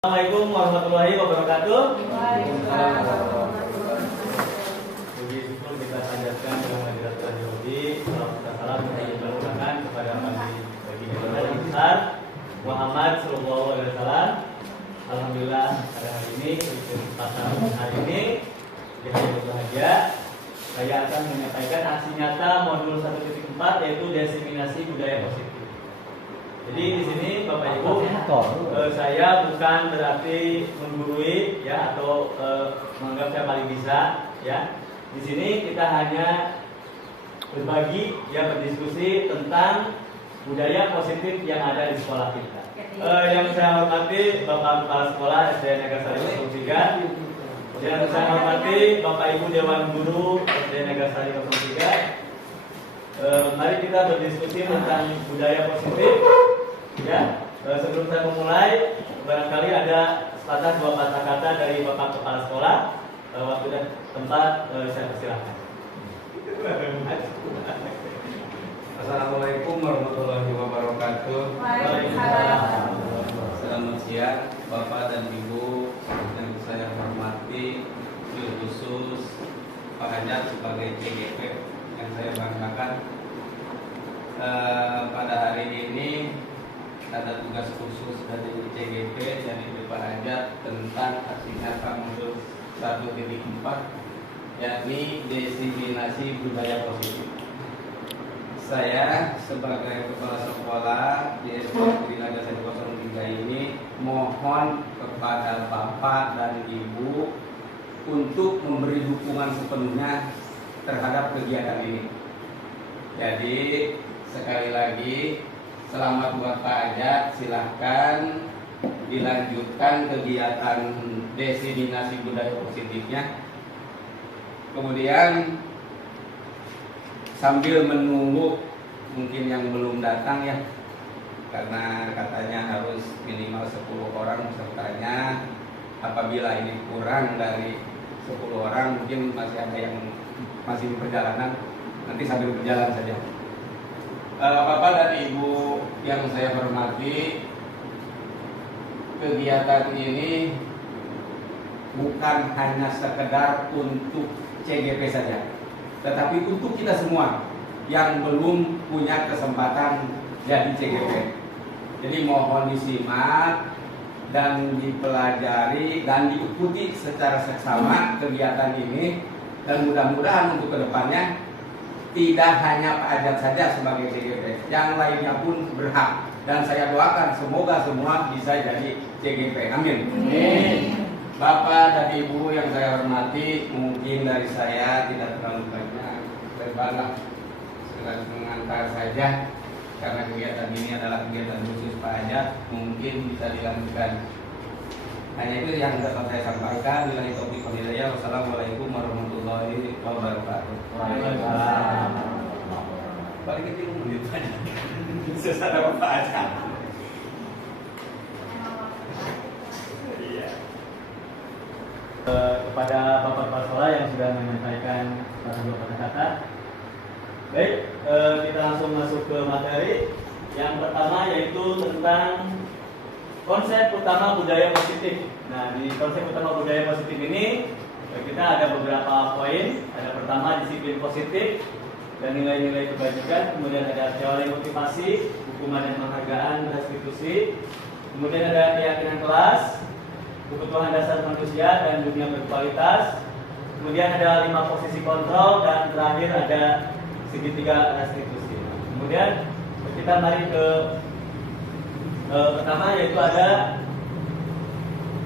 Assalamualaikum warahmatullahi wabarakatuh. Puji syukur kita panjatkan dengan hadirat Tuhan. Salam kita ucapkan kepada baginda yang besar Muhammad Sallallahu Alaihi Wasallam. Alhamdulillah pada hari ini, kesempatan hari ini kita berbahagia. Saya akan menyampaikan aksi nyata modul 1.4 yaitu diseminasi budaya positif. Jadi di sini Bapak Ibu, saya bukan berarti menggurui ya atau menganggap saya paling bisa ya. Di sini kita hanya berbagi ya, berdiskusi tentang budaya positif yang ada di sekolah kita. Yang saya hormati Bapak Kepala Sekolah SD Negasari 03, yang saya hormati Bapak Ibu Dewan Guru SD Negasari 03. Mari kita berdiskusi tentang budaya positif. Ya, sebelum saya memulai, barangkali ada sepatah dua patah kata dari Bapak Kepala Sekolah. Waktu dan tempat saya persilahkan. Assalamualaikum warahmatullahi wabarakatuh. Selamat siang Bapak dan Ibu yang saya hormati, khusus Pak Hajat sebagai CGP yang saya banggakan. Pada hari ini ada tugas khusus dari CGP dari Pak Hajat tentang aksi nyata modul 1.4, yakni diseminasi budaya positif. Saya sebagai kepala sekolah di SD Nagasari 03 ini mohon kepada Bapak dan Ibu untuk memberi dukungan sepenuhnya terhadap kegiatan ini. Jadi sekali lagi, selamat buat Pak Hajat, silahkan dilanjutkan kegiatan diseminasi budaya positifnya. Kemudian sambil menunggu mungkin yang belum datang ya, karena katanya harus minimal 10 orang pesertanya. Apabila ini kurang dari 10 orang, mungkin masih ada yang masih di perjalanan, nanti sambil berjalan saja. Bapak dan Ibu yang saya hormati, kegiatan ini bukan hanya sekedar untuk CGP saja, tetapi untuk kita semua yang belum punya kesempatan jadi CGP. Jadi mohon disimak dan dipelajari dan diikuti secara seksama kegiatan ini, dan mudah-mudahan untuk kedepannya tidak hanya Pak Hajat saja sebagai CGP, yang lainnya pun berhak. Dan saya doakan semoga semua bisa jadi CGP. Amin. Amin. Bapak dan Ibu yang saya hormati, mungkin dari saya tidak terlalu banyak berbanyak, sekedar mengantar saja, karena kegiatan ini adalah kegiatan khusus Pak Hajat, mungkin bisa dilanjutkan. Hanya itu yang dapat saya sampaikan. Bila taufiq wal hidayah. Wassalamualaikum warahmatullahi wabarakatuh. Waalaikumsalam. Paling kecil menit aja. Sesama Pak Hajat. Kepada Bapak Kepala Sekolah yang sudah menyampaikan dua kata-kata. Baik, kita langsung masuk ke materi. Yang pertama yaitu tentang konsep utama budaya positif. Nah, di konsep utama budaya positif ini kita ada beberapa poin. Ada pertama disiplin positif dan nilai-nilai kebajikan. Kemudian ada teori motivasi, hukuman dan penghargaan, restitusi. Kemudian ada keyakinan kelas, kebutuhan dasar manusia dan dunia berkualitas. Kemudian ada 5 posisi kontrol, dan terakhir ada segitiga restitusi. Kemudian kita mari ke pertama, yaitu ada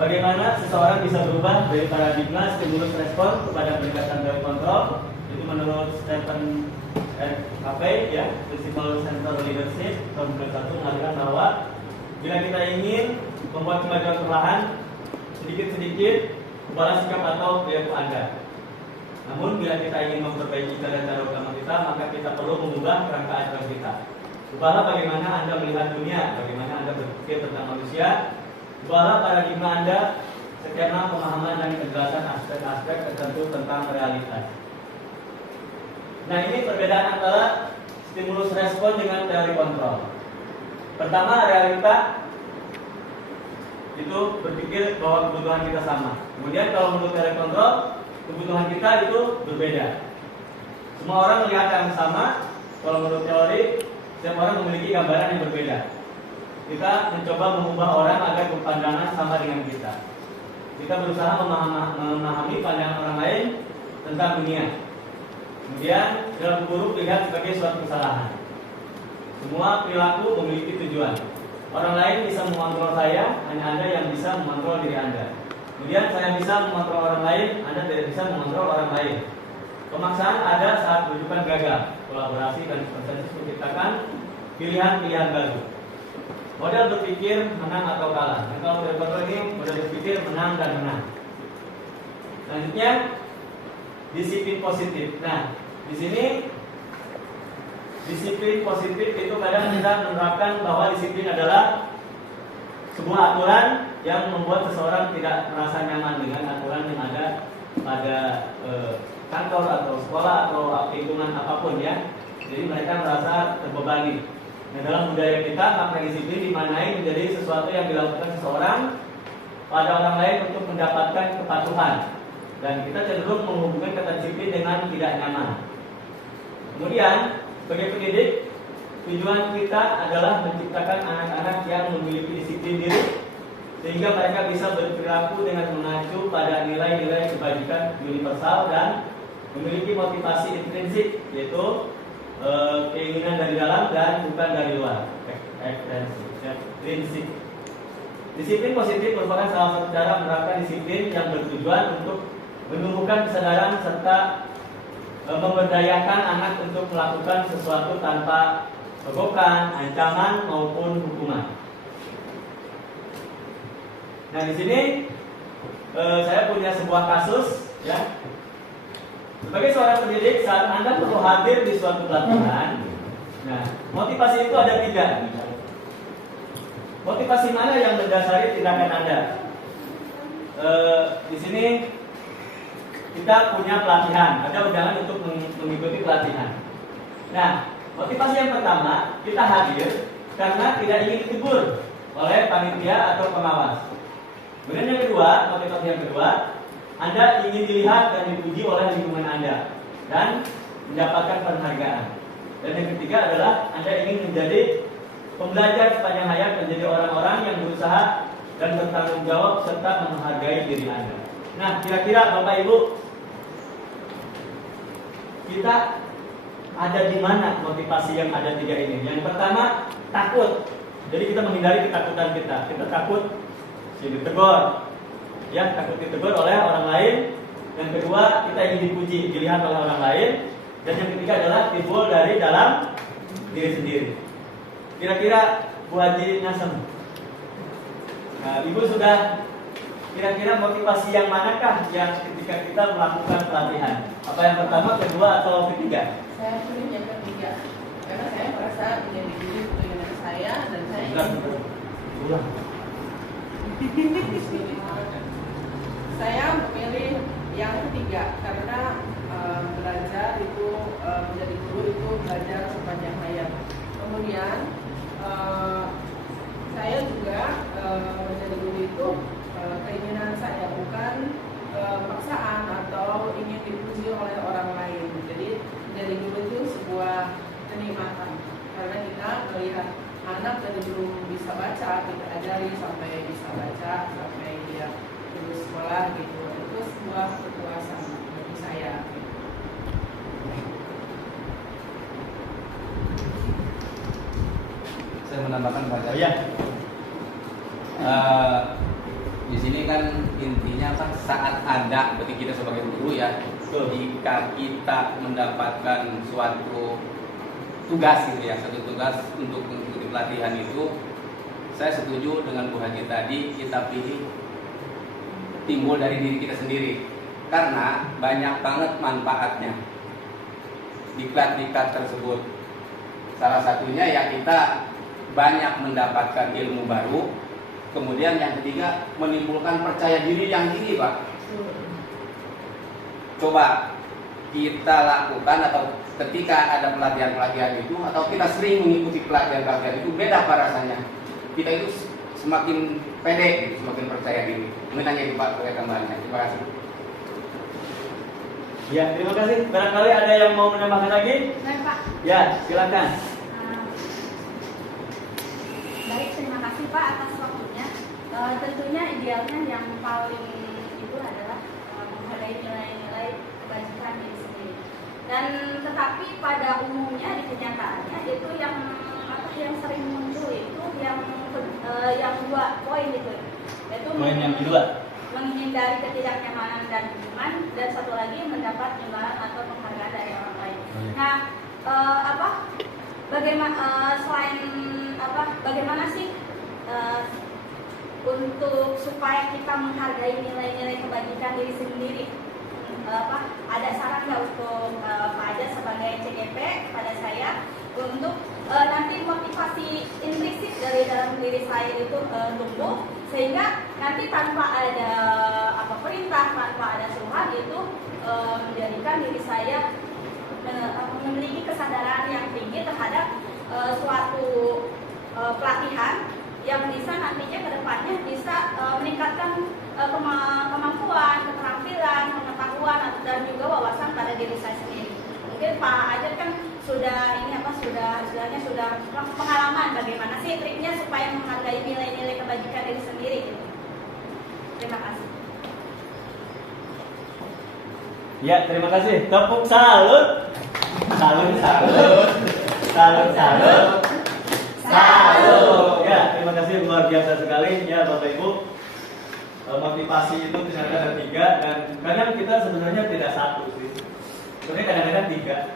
bagaimana seseorang bisa berubah dari paradigma stimulus respon kepada pendekatan dari kontrol. Itu menurut Stephen R. Covey ya, Principle Center Leadership tahun 2001 mengatakan bahwa bila kita ingin membuat kemajuan perlahan, sedikit-sedikit, ubahlah sikap atau perilaku Anda. Namun bila kita ingin memperbaiki cara-cara utama kita, maka kita perlu mengubah kerangka ajaran kita. Ubahlah bagaimana Anda melihat dunia, bagaimana Anda berpikir tentang manusia. Ubahlah paradigma Anda, skema pemahaman dan kejelasan aspek-aspek tertentu tentang realitas. Nah, ini perbedaan antara stimulus respon dengan teori kontrol. Pertama, realita itu berpikir bahwa kebutuhan kita sama. Kemudian kalau menurut teori kontrol, kebutuhan kita itu berbeda. Semua orang melihat yang sama. Kalau menurut teori, setiap orang memiliki gambaran yang berbeda. Kita mencoba mengubah orang agar berpandangan sama dengan kita. Kita berusaha memahami pandangan orang lain tentang dunia. Kemudian perilaku buruk dilihat sebagai suatu kesalahan. Semua perilaku memiliki tujuan. Orang lain bisa mengontrol saya, hanya Anda yang bisa mengontrol diri Anda. Kemudian saya bisa mengontrol orang lain, Anda tidak bisa mengontrol orang lain. Pemaksaan ada saat rujukan gagal. Kolaborasi dan konsensus menciptakan pilihan-pilihan baru. Model berpikir menang atau kalah. Dan kalau teori kontrol ini model berpikir menang dan menang. Selanjutnya disiplin positif. Nah, di sini disiplin positif itu kadang kita menerapkan bahwa disiplin adalah sebuah aturan yang membuat seseorang tidak merasa nyaman dengan aturan yang ada pada kantor atau sekolah atau lingkungan apapun ya. Jadi mereka merasa terbebani. Nah, dalam budaya kita makna disiplin dimaknai menjadi sesuatu yang dilakukan seseorang pada orang lain untuk mendapatkan kepatuhan. Dan kita cenderung menghubungkan kata disiplin dengan tidak nyaman. Kemudian sebagai pendidik, tujuan kita adalah menciptakan anak-anak yang memiliki disiplin diri sehingga mereka bisa berperilaku dengan mengacu pada nilai-nilai kebajikan universal dan memiliki motivasi intrinsik, yaitu keinginan dari dalam dan bukan dari luar. Ekstrinsik. Disiplin positif merupakan salah satu cara menerapkan disiplin yang bertujuan untuk menumbuhkan kesadaran serta memberdayakan anak untuk melakukan sesuatu tanpa begokan, ancaman maupun hukuman. Nah, di sini saya punya sebuah kasus ya. Sebagai seorang pendidik, saat Anda perlu hadir di suatu pelatihan, nah, motivasi itu ada 3. Motivasi mana yang mendasari tindakan Anda? Di sini kita punya pelatihan, ada undangan untuk mengikuti pelatihan. Nah, motivasi yang pertama, kita hadir karena tidak ingin ditegur oleh panitia atau pengawas. Kemudian yang kedua, motivasi yang kedua, Anda ingin dilihat dan dipuji oleh lingkungan Anda dan mendapatkan penghargaan. Dan yang ketiga adalah Anda ingin menjadi pembelajar sepanjang hayat, menjadi orang-orang yang berusaha dan bertanggung jawab serta menghargai diri Anda. Nah, kira-kira Bapak Ibu, kita ada di mana motivasi yang ada 3 ini? Yang pertama, takut. Jadi kita menghindari ketakutan kita. Kita takut ditegur, ya, takut ditegur oleh orang lain. Yang kedua, kita ingin dipuji, dilihat oleh orang lain. Dan yang ketiga adalah timbul dari dalam diri sendiri. Kira-kira Bu Haji Nasem, nah, Ibu sudah kira-kira motivasi yang manakah yang ketika kita melakukan pelatihan? Apa yang pertama, kedua, atau ketiga? Saya pilih yang ketiga, karena saya merasa menjadi diri dengan saya dan saya ingin saya memilih yang ketiga karena belajar itu menjadi guru itu belajar sepanjang hayat. Kemudian saya juga menjadi guru itu keinginan saya, bukan paksaan atau ingin dipuji oleh orang lain. Jadi menjadi guru itu sebuah kenikmatan karena kita melihat anak dari belum bisa baca kita ajari sampai bisa baca, sampai dia lulus sekolah gitu. Itu sebuah kepuasan bagi saya. Saya menambahkan Pak Jaya. Ya. Di sini kan intinya kan saat ada, berarti kita sebagai guru ya, jika kita mendapatkan suatu tugas gitu ya, satu tugas untuk mengikuti pelatihan itu, saya setuju dengan Bu Haji tadi, kita pilih timbul dari diri kita sendiri karena banyak banget manfaatnya diklat-diklat tersebut. Salah satunya ya kita banyak mendapatkan ilmu baru. Kemudian yang ketiga, menimbulkan percaya diri yang tinggi, Pak. Coba kita lakukan atau ketika ada pelatihan-pelatihan itu, atau kita sering mengikuti pelatihan-pelatihan itu, beda apa rasanya. Kita itu semakin pede, gitu, semakin percaya diri. Mungkin hanya itu Pak, pakai tambahannya. Terima kasih. Ya, terima kasih. Barangkali ada yang mau menambahkan lagi? Baik Pak. Ya, silakan. Baik, terima kasih Pak atas waktunya. Tentunya idealnya yang paling itu adalah menghargai nilai-nilai kebajikan diri sendiri. Dan tetapi pada umumnya di kenyataannya itu yang sering muncul itu yang dua poin itu, yaitu Poin yang kedua, menghindari ketidaknyamanan dan hubungan, dan satu lagi mendapat imbalan atau penghargaan dari orang lain. Nah, bagaimana sih untuk supaya kita menghargai nilai-nilai kebajikan diri sendiri? Ada saran nggak untuk Pak Ajat sebagai CGP pada saya untuk nanti motivasi intrinsik dari dalam diri saya itu tumbuh, sehingga nanti tanpa ada perintah, tanpa ada suruhan itu menjadikan diri saya memiliki kesadaran yang tinggi terhadap suatu pelatihan yang bisa nantinya ke depannya bisa meningkatkan kemampuan, keterampilan, pengetahuan dan juga wawasan pada diri saya sendiri. Mungkin Pak Ajat kan sudah pengalaman bagaimana sih triknya supaya menghargai nilai-nilai kebajikan diri sendiri gitu. Terima kasih. Ya, terima kasih. Tepuk salut. Salut. Ya, terima kasih, luar biasa sekali ya Bapak Ibu. Motivasi itu ternyata ada 3, dan kadang kita sebenarnya tidak satu sih. Sebenarnya kadang-kadang 3.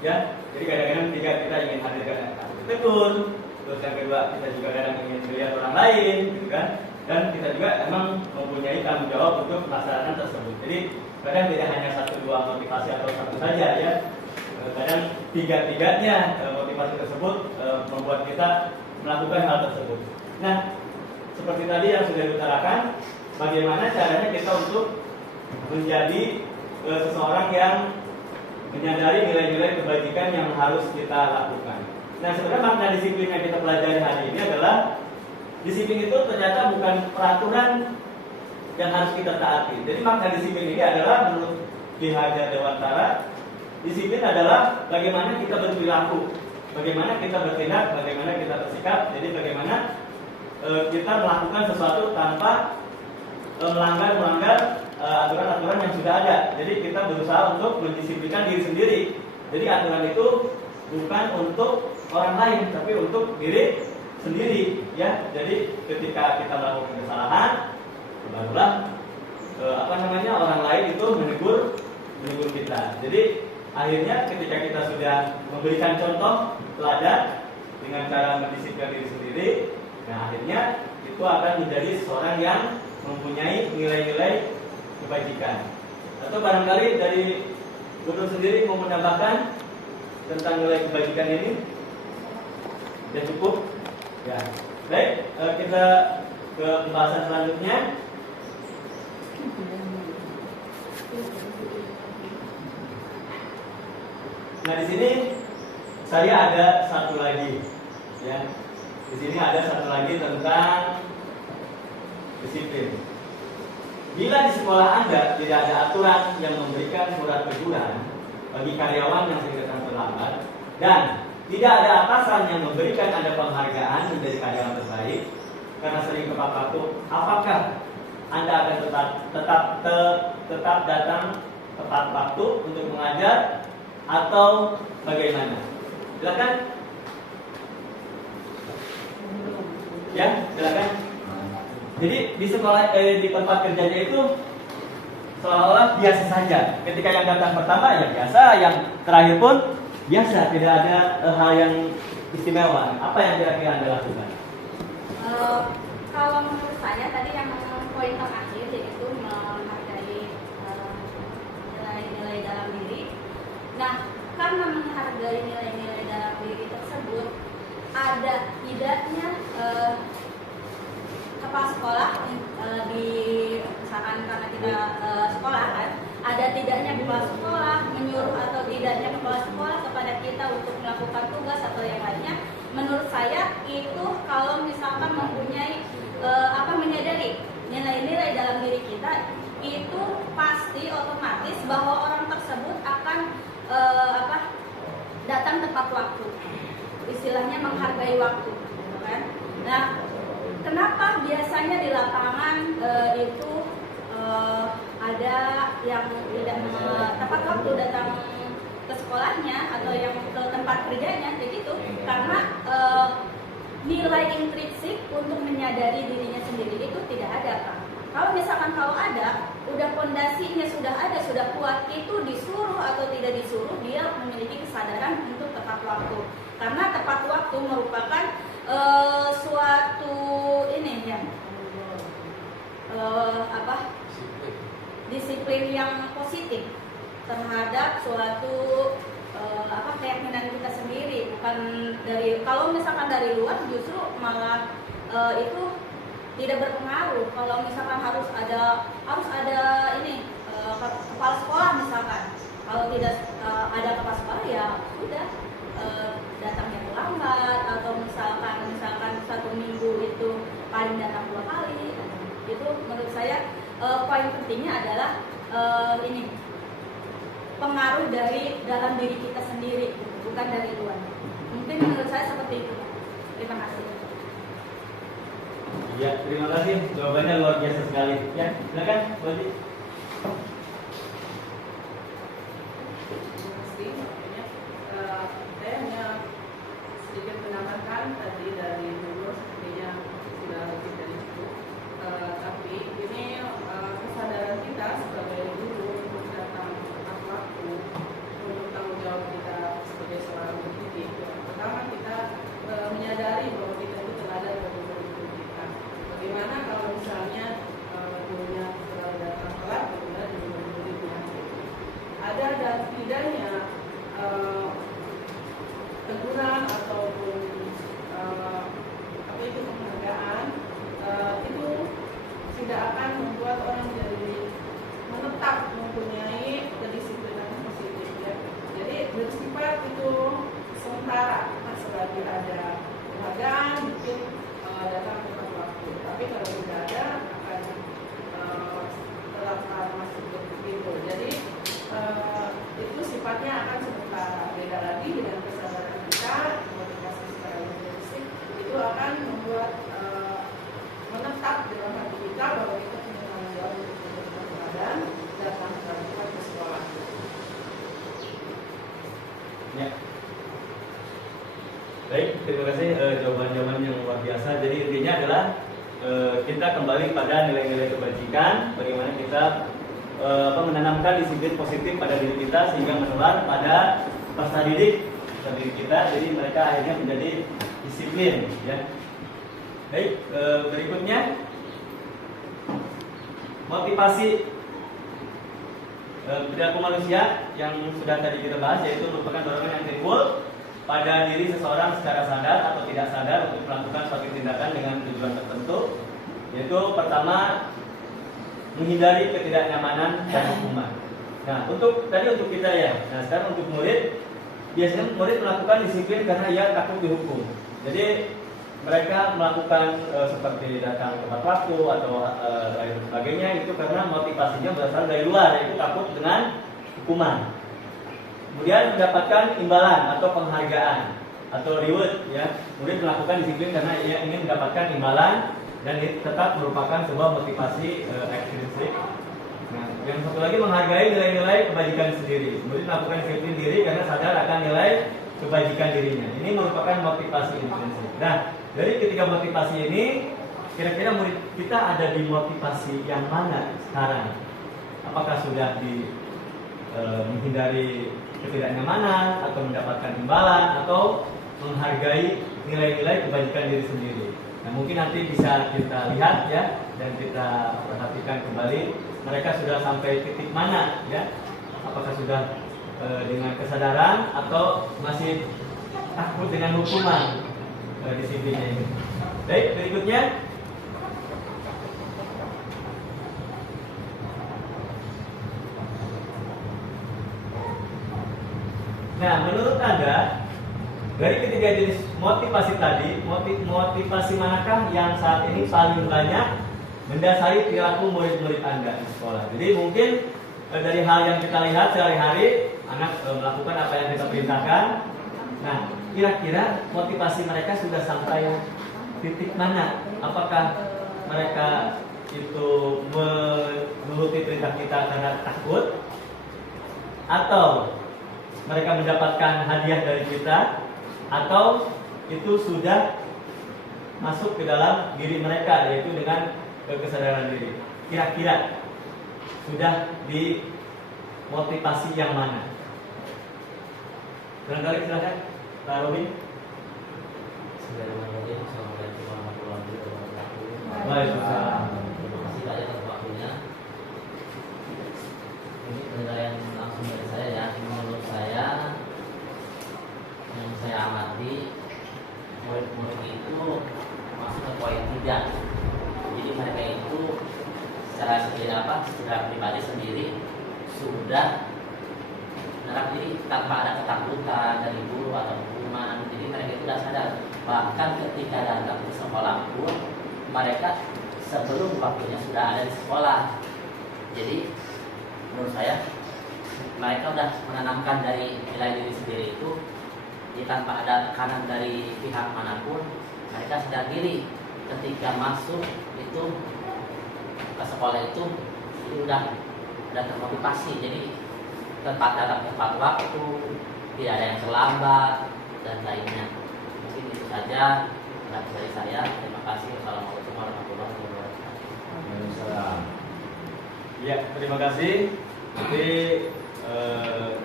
Ya, jadi kadang-kadang 3 kita ingin hadirkan tegur, terus yang kedua kita juga kadang ingin melihat orang lain, gitu kan? Dan kita juga emang mempunyai tanggung jawab untuk melaksanakan tersebut. Jadi kadang tidak hanya 1-2 motivasi atau satu saja ya. Kadang 3-tiganya motivasi tersebut membuat kita melakukan hal tersebut. Nah, seperti tadi yang sudah diutarakan, bagaimana caranya kita untuk menjadi seseorang yang menyadari nilai-nilai kebajikan yang harus kita lakukan. Nah, sebenarnya makna disiplin yang kita pelajari hari ini adalah disiplin itu ternyata bukan peraturan yang harus kita taati. Jadi makna disiplin ini adalah menurut Ki Hajar Dewantara, disiplin adalah bagaimana kita berperilaku, bagaimana kita bertindak, bagaimana kita bersikap. Jadi bagaimana kita melakukan sesuatu tanpa melanggar aturan-aturan yang sudah ada. Jadi kita berusaha untuk mendisiplinkan diri sendiri. Jadi aturan itu bukan untuk orang lain, tapi untuk diri sendiri, ya. Jadi ketika kita melakukan kesalahan, barulah orang lain itu menegur kita. Jadi akhirnya ketika kita sudah memberikan contoh teladan dengan cara mendisiplinkan diri sendiri, nah akhirnya itu akan menjadi seseorang yang mempunyai nilai-nilai kebajikan. Atau barangkali dari Guru sendiri mau menambahkan tentang nilai kebajikan ini? Ya cukup. Ya. Baik, kita ke pembahasan selanjutnya. Nah, di sini saya ada satu lagi, ya. Di sini ada satu lagi tentang disiplin. Bila di sekolah Anda tidak ada aturan yang memberikan surat teguran bagi karyawan yang sering datang terlambat, dan tidak ada atasan yang memberikan Anda penghargaan menjadi karyawan terbaik karena sering tepat waktu, apakah Anda akan tetap datang tepat waktu untuk mengajar atau bagaimana? Silakan. Ya, silakan. Jadi di sekolah, di tempat kerjanya itu seolah-olah biasa saja. Ketika yang datang pertama ya biasa, yang terakhir pun biasa, tidak ada hal yang istimewa. Apa yang kira-kira Anda lakukan? Kalau menurut saya tadi yang poin terakhir yaitu menghargai nilai-nilai dalam diri. Nah, karena menghargai nilai-nilai dalam diri tersebut, ada tidaknya kepala sekolah di misalkan karena kita sekolah kan, ada tidaknya kepala sekolah menyuruh atau tidaknya kepala sekolah kepada kita untuk melakukan tugas atau yang lainnya. Menurut saya itu kalau misalkan mempunyai menyadari nilai-nilai dalam diri kita, itu pasti otomatis bahwa orang tersebut akan datang tepat waktu, istilahnya menghargai waktu, gitu kan? Nah, kenapa biasanya di lapangan itu ada yang tidak tepat waktu datang ke sekolahnya atau yang ke tempat kerjanya, kayak gitu? Karena nilai intrinsik untuk menyadari dirinya sendiri itu tidak ada, Kak. Kalau misalkan ada, udah fondasinya sudah ada, sudah kuat, itu disuruh atau tidak disuruh, dia memiliki kesadaran untuk tepat waktu. Karena tepat waktu merupakan suatu ini ya, disiplin yang positif terhadap suatu keyakinan kita sendiri. Bukan kalau misalkan dari luar justru malah itu tidak berpengaruh. Kalau misalkan harus ada ini kepala sekolah misalkan, kalau tidak ada kepala sekolah ya sudah datangnya terlambat, atau misalkan 1 minggu itu paling datang 2 kali. Itu menurut saya poin pentingnya adalah ini pengaruh dari dalam diri kita sendiri, bukan dari luar. Mungkin menurut saya seperti itu. Terima kasih. Ya, terima kasih. Jawabannya luar biasa sekali. Ya, silakan, Bu Haji. Terima kasih. Makanya saya hanya sedikit menambahkan tadi dari dulu sepertinya sudah lebih dari cukup. Tapi ini kesadaran kita sebagai guru untuk datang tepat waktu, untuk tanggung jawab kita sebagai seorang pendidik. Pertama kita menyadari bahwa kita itu teladan bagi guru kita. Bagaimana kalau misalnya gurunya selalu datang telat, kemudian juga muridnya ada dan tidaknya teguran ataupun penghargaan itu tidak akan membuat orang jadi menetap mempunyai kedisiplinan positif ya. Jadi bersifat itu sementara, selagi ada penghargaan mungkin datang tepat waktu. Tapi kalau tidak ada akan tetap masih begitu. Jadi itu sifatnya akan sementara. Beda lagi dengan kesadaran kita, motivasi secara intrinsik itu akan membuat menetap dalam hati kita bahwa kita punya tanggung jawab untuk berkeadilan dan datang tepat ke sekolah. Ya. Baik, terima kasih jawaban-jawaban yang luar biasa. Jadi intinya adalah kita kembali pada nilai-nilai kebajikan, bagaimana kita menanamkan disiplin positif pada diri kita sehingga menular pada peserta didik kita, jadi mereka akhirnya menjadi disiplin ya. Baik, berikutnya motivasi perilaku manusia yang sudah tadi kita bahas, yaitu merupakan dorongan yang timbul pada diri seseorang secara sadar atau tidak sadar untuk melakukan suatu tindakan dengan tujuan tertentu, yaitu pertama menghindari ketidaknyamanan dan hukuman. Nah, untuk kita ya. Nah, sekarang untuk murid, biasanya murid melakukan disiplin karena ia takut dihukum. Jadi mereka melakukan seperti datang tepat waktu atau lain sebagainya itu karena motivasinya berasal dari luar, yaitu takut dengan hukuman. Kemudian mendapatkan imbalan atau penghargaan atau reward ya. Murid melakukan disiplin karena ia ingin mendapatkan imbalan dan tetap merupakan sebuah motivasi ekstrinsik. Nah, yang satu lagi menghargai nilai-nilai kebajikan sendiri. Murid melakukan disiplin diri karena sadar akan nilai kebajikan dirinya. Ini merupakan motivasi intrinsik. Nah, dari ketiga motivasi ini, kira-kira murid kita ada di motivasi yang mana sekarang? Apakah sudah di menghindari ketidaknyamanan atau mendapatkan imbalan atau menghargai nilai-nilai kebajikan diri sendiri? Nah, mungkin nanti bisa kita lihat ya dan kita perhatikan kembali mereka sudah sampai titik mana ya. Apakah sudah dengan kesadaran atau masih takut dengan hukuman disiplinnya ini. Baik, berikutnya nah, menurut Anda dari ketiga jenis motivasi tadi, motivasi manakah yang saat ini paling banyak mendasari perilaku murid-murid Anda di sekolah? Jadi mungkin dari hal yang kita lihat sehari-hari, anak melakukan apa yang kita perintahkan. Nah, kira-kira motivasi mereka sudah sampai titik mana? Apakah mereka itu menuruti perintah kita karena takut, atau mereka mendapatkan hadiah dari kita, atau itu sudah masuk ke dalam diri mereka, yaitu dengan kesadaran diri? Kira-kira sudah di motivasi yang mana? Barangkali silakan Pak Robi. Assalamualaikum warahmatullahi wabarakatuh. Waalaikumsalam. Terima kasih Pak atas waktunya. Ini penilaian langsung dari saya ya. Menurut saya, yang saya amati, murid-murid itu masuk ke poin 3. Jadi mereka itu secara pribadi sendiri sudah menerap diri tanpa ada ketakutan dari guru atau hukuman. Jadi mereka itu sudah sadar. Bahkan ketika datang ke sekolah pun mereka sebelum waktunya sudah ada di sekolah. Jadi menurut saya mereka sudah menanamkan dari nilai diri sendiri itu, ya, tanpa ada tekanan dari pihak manapun. Mereka sadar diri ketika masuk itu ke sekolah itu sudah termotivasi. Jadi tempat datang tepat waktu, tidak ada yang terlambat dan lainnya. Mungkin itu saja dari saya. Terima kasih. Wassalamualaikum warahmatullahi wabarakatuh. Ya, terima kasih. Jadi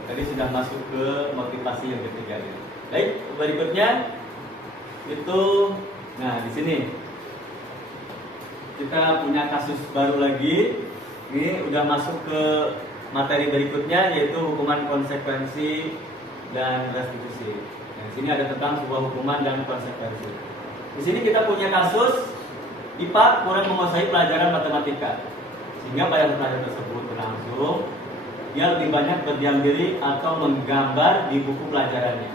tadi sudah masuk ke motivasi yang ketiga. Baik, berikutnya itu, nah di sini kita punya kasus baru lagi. Ini udah masuk ke materi berikutnya, yaitu hukuman konsekuensi dan restitusi. Nah, di sini ada tentang sebuah hukuman dan konsekuensi. Di sini kita punya kasus IPA kurang menguasai pelajaran matematika, sehingga pada pelajaran tersebut berlangsung dia lebih banyak berdiam diri atau menggambar di buku pelajarannya.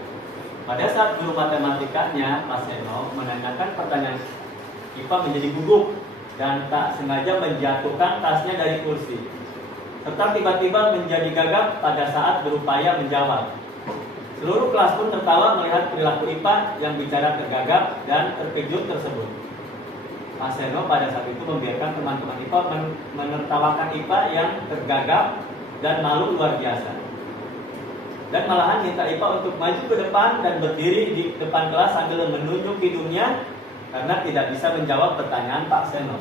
Pada saat guru matematikanya, Pak Seno, menanyakan pertanyaan, IPA menjadi gugup dan tak sengaja menjatuhkan tasnya dari kursi, serta tiba-tiba menjadi gagap pada saat berupaya menjawab. Seluruh kelas pun tertawa melihat perilaku IPA yang bicara tergagap dan terkejut tersebut. Pak Seno pada saat itu membiarkan teman-teman IPA menertawakan IPA yang tergagap dan malu luar biasa. Dan malahan minta IPA untuk maju ke depan dan berdiri di depan kelas sambil menunjuk hidungnya karena tidak bisa menjawab pertanyaan Pak Seno.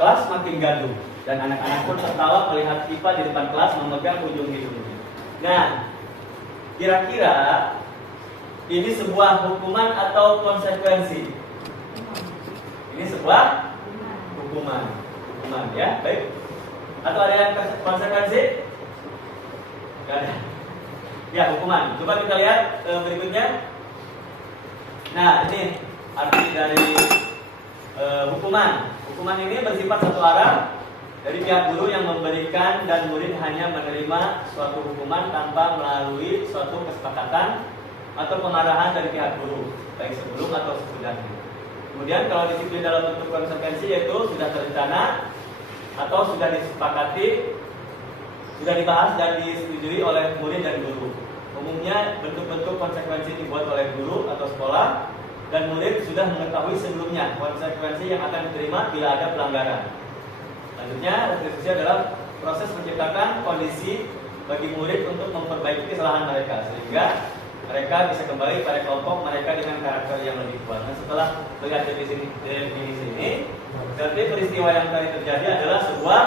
Kelas makin gaduh dan anak-anak pun tertawa melihat IPA di depan kelas memegang ujung hidungnya. Nah, kira-kira ini sebuah hukuman atau konsekuensi? Ini sebuah hukuman ya, baik. Atau ada yang konsekuensi? Tidak ada. Ya, hukuman. Coba kita lihat berikutnya. Nah, ini arti dari hukuman. Hukuman ini bersifat satu arah dari pihak guru yang memberikan dan murid hanya menerima suatu hukuman tanpa melalui suatu kesepakatan atau pengarahan dari pihak guru, baik sebelum atau sesudahnya. Kemudian kalau disiplin dalam bentuk konsekuensi, yaitu sudah terencana atau sudah disepakati, sudah dibahas dan disetujui oleh murid dan guru. Umumnya bentuk-bentuk konsekuensi dibuat oleh guru atau sekolah, dan murid sudah mengetahui sebelumnya konsekuensi yang akan diterima bila ada pelanggaran. Selanjutnya, restitusi adalah proses menciptakan kondisi bagi murid untuk memperbaiki kesalahan mereka, sehingga mereka bisa kembali pada kelompok mereka dengan karakter yang lebih kuat. Nah, setelah melihat definisi ini, berarti peristiwa yang tadi terjadi adalah sebuah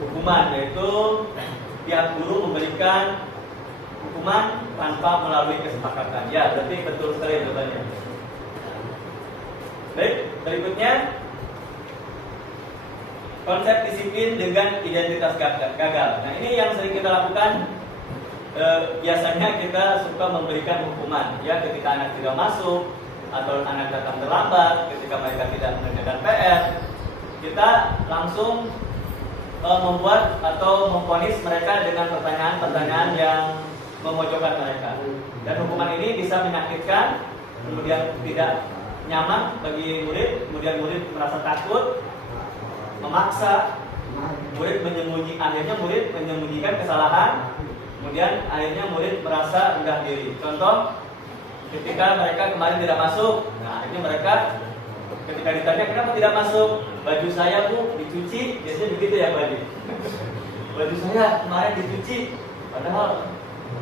hukuman, yaitu pihak guru memberikan hukuman tanpa melalui kesepakatan. Ya, berarti betul sekali jawabannya. Baik, berikutnya konsep disiplin dengan identitas gagal. Nah, ini yang sering kita lakukan. Biasanya kita suka memberikan hukuman, ya, ketika anak tidak masuk atau anak datang terlambat, ketika mereka tidak mengerjakan PR, kita langsung membuat atau memvonis mereka dengan pertanyaan-pertanyaan yang memojokkan mereka. Dan hukuman ini bisa menyakitkan kemudian tidak nyaman bagi murid, kemudian murid merasa takut, memaksa, akhirnya murid menyembunyikan kesalahan, kemudian akhirnya murid merasa rendah diri. Contoh, ketika mereka kemarin tidak masuk, nah akhirnya mereka ketika ditanya kenapa tidak masuk, baju saya Bu dicuci, biasanya begitu ya baju saya kemarin dicuci, padahal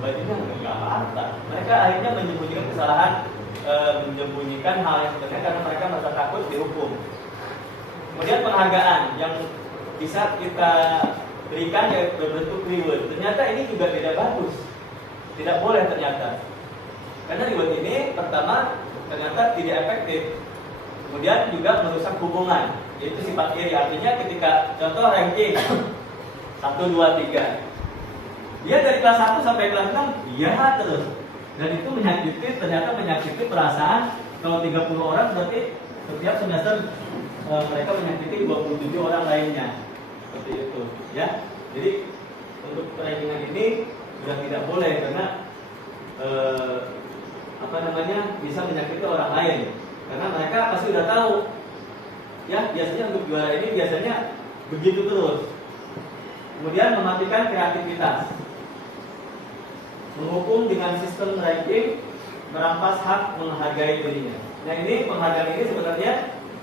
bajunya nggak apa-apa. Mereka akhirnya menyembunyikan kesalahan, menyembunyikan hal yang sebenarnya karena mereka merasa takut dihukum. Kemudian penghargaan yang bisa kita berikan ya berbentuk reward. Ternyata ini juga tidak bagus, tidak boleh ternyata. Karena reward ini pertama ternyata tidak efektif. Kemudian juga merusak hubungan, yaitu sifat iri. Artinya ketika contoh ranking 1, 2, 3, dia dari kelas 1 sampai kelas 6 iya terus, dan itu ternyata menyakiti perasaan. Kalau 30 orang berarti setiap semester mereka menyakiti 27 orang lainnya, seperti itu ya. Jadi untuk rankingan ini sudah tidak boleh karena bisa menyakiti orang lain, karena mereka pasti sudah tahu ya. Biasanya untuk juara ini biasanya begitu terus. Kemudian mematikan kreativitas, menghukum dengan sistem ranking, merampas hak menghargai dirinya. Nah ini penghargaan ini sebenarnya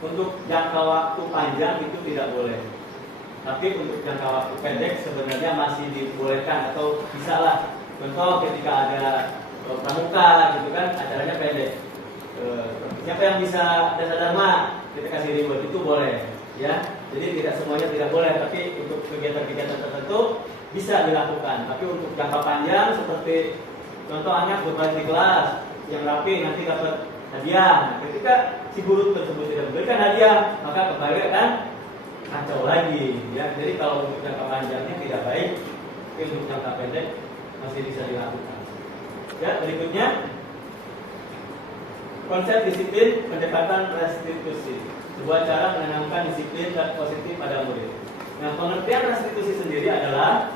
untuk jangka waktu panjang itu tidak boleh, tapi untuk jangka waktu pendek sebenarnya masih dibolehkan atau bisa lah. Contoh ketika ada pramuka gitu kan, acaranya pendek, siapa yang bisa dana dharma kita kasih reward, itu boleh ya. Jadi tidak semuanya tidak boleh, tapi untuk kegiatan-kegiatan tertentu bisa dilakukan. Tapi untuk jangka panjang seperti contoh anak berbagi di kelas yang rapi nanti dapat hadiah. Ketika si guru tersebut tidak memberikan hadiah, maka kembali akan kacau lagi ya. Jadi kalau untuk jangka panjangnya tidak baik, tapi untuk jangka pendek masih bisa dilakukan. Ya, berikutnya konsep disiplin pendekatan restitusi, sebuah cara menanamkan disiplin dan positif pada murid. Nah, pengertian restitusi sendiri adalah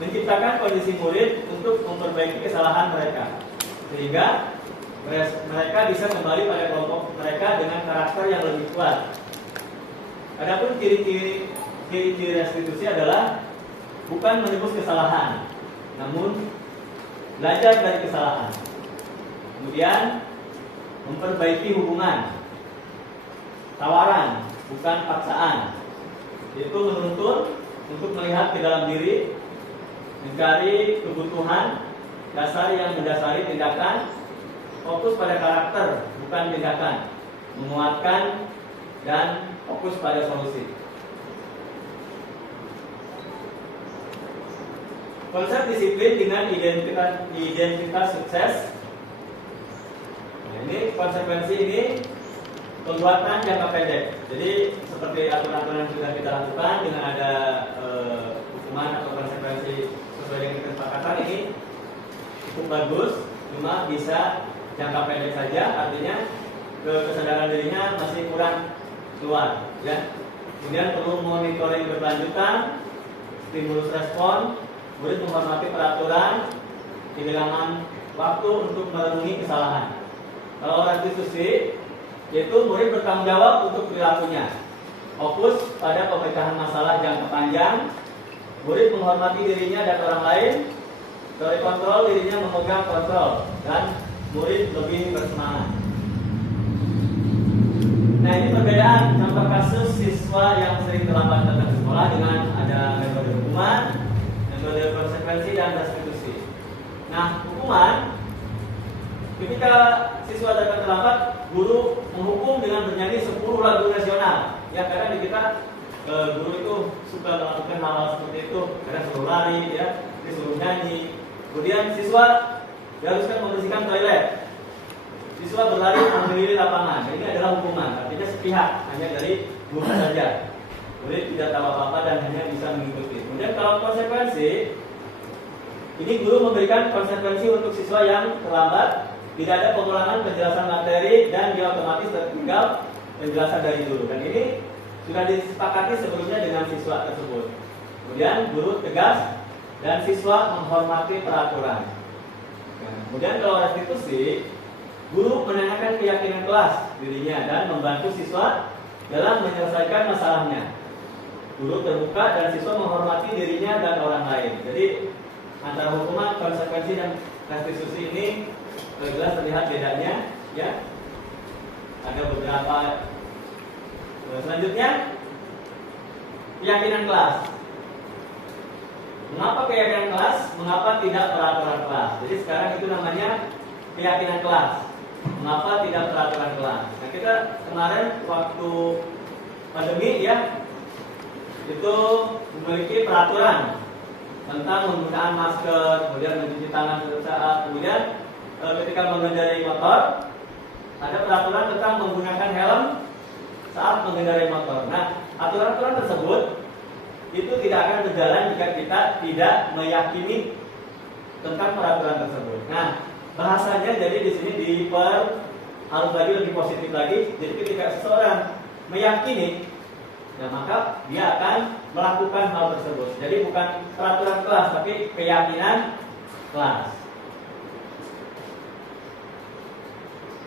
menciptakan kondisi murid untuk memperbaiki kesalahan mereka, sehingga mereka bisa kembali pada kelompok mereka dengan karakter yang lebih kuat. Adapun ciri-ciri restitusi adalah bukan menebus kesalahan, namun belajar dari kesalahan. Kemudian memperbaiki hubungan, tawaran bukan paksaan, yaitu menuntun untuk melihat ke dalam diri, mencari kebutuhan dasar yang mendasari tindakan, fokus pada karakter bukan tindakan, menguatkan dan fokus pada solusi. Konsep disiplin dengan identitas sukses. Nah, ini konsekuensi ini pembuatan jangka pendek. Jadi seperti aturan-aturan yang sudah kita lakukan dengan ada hukuman atau konsekuensi sesuai dengan kesepakatan ini cukup bagus, cuma bisa jangka pendek saja. Artinya kesadaran dirinya masih kurang keluar ya. Kemudian perlu monitoring berkelanjutan, stimulus respon, murid menghormati peraturan, kehilangan waktu untuk merenungi kesalahan. Kalau restitusi, yaitu murid bertanggung jawab untuk perilakunya, fokus pada pemecahan masalah jangka panjang, murid menghormati dirinya dan orang lain, dari kontrol dirinya memegang kontrol, dan murid lebih bersemangat. Nah ini perbedaan contoh kasus siswa yang sering terlambat datang ke sekolah dengan ada metode hukuman, metode konsekuensi dan restitusi. Nah hukuman, ketika siswa datang terlambat, guru menghukum dengan bernyanyi 10 lagu nasional. Ya karena di kita guru itu suka melakukan hal-hal seperti itu, karena suruh lari, ya, disuruh nyanyi. Kemudian siswa diharuskan membersihkan toilet. Siswa berlari mengelilingi lapangan. Ini adalah hukuman, artinya sepihak, hanya dari guru saja. Murid tidak tahu apa-apa dan hanya bisa mengikuti. Kemudian kalau konsekuensi, ini guru memberikan konsekuensi untuk siswa yang terlambat, tidak ada pengulangan penjelasan materi dan dia otomatis tertinggal penjelasan dari guru. Dan ini sudah disepakati sebelumnya dengan siswa tersebut. Kemudian guru tegas dan siswa menghormati peraturan. Nah, kemudian kalau restitusi, Guru menanyakan keyakinan kelas dirinya dan membantu siswa dalam menyelesaikan masalahnya. Guru terbuka dan siswa menghormati dirinya dan orang lain. Jadi antara hukuman, konsekuensi dan restitusi ini jelas terlihat bedanya, ya. Ada beberapa. Selanjutnya keyakinan kelas. Mengapa keyakinan kelas? Mengapa tidak peraturan kelas? Jadi sekarang itu namanya keyakinan kelas. Mengapa tidak peraturan kelas? Nah, kita kemarin waktu pandemi, ya, itu memiliki peraturan tentang menggunakan masker, kemudian mencuci tangan suatu saat, kemudian ketika mengendarai motor ada peraturan tentang menggunakan helm saat mengendarai motor. Nah, aturan-aturan tersebut itu tidak akan berjalan jika kita tidak meyakini tentang peraturan tersebut. Nah, bahasanya jadi di sini harus lagi lebih positif lagi. Jadi ketika seseorang meyakini, nah maka dia akan melakukan hal tersebut. Jadi bukan peraturan kelas, tapi keyakinan kelas.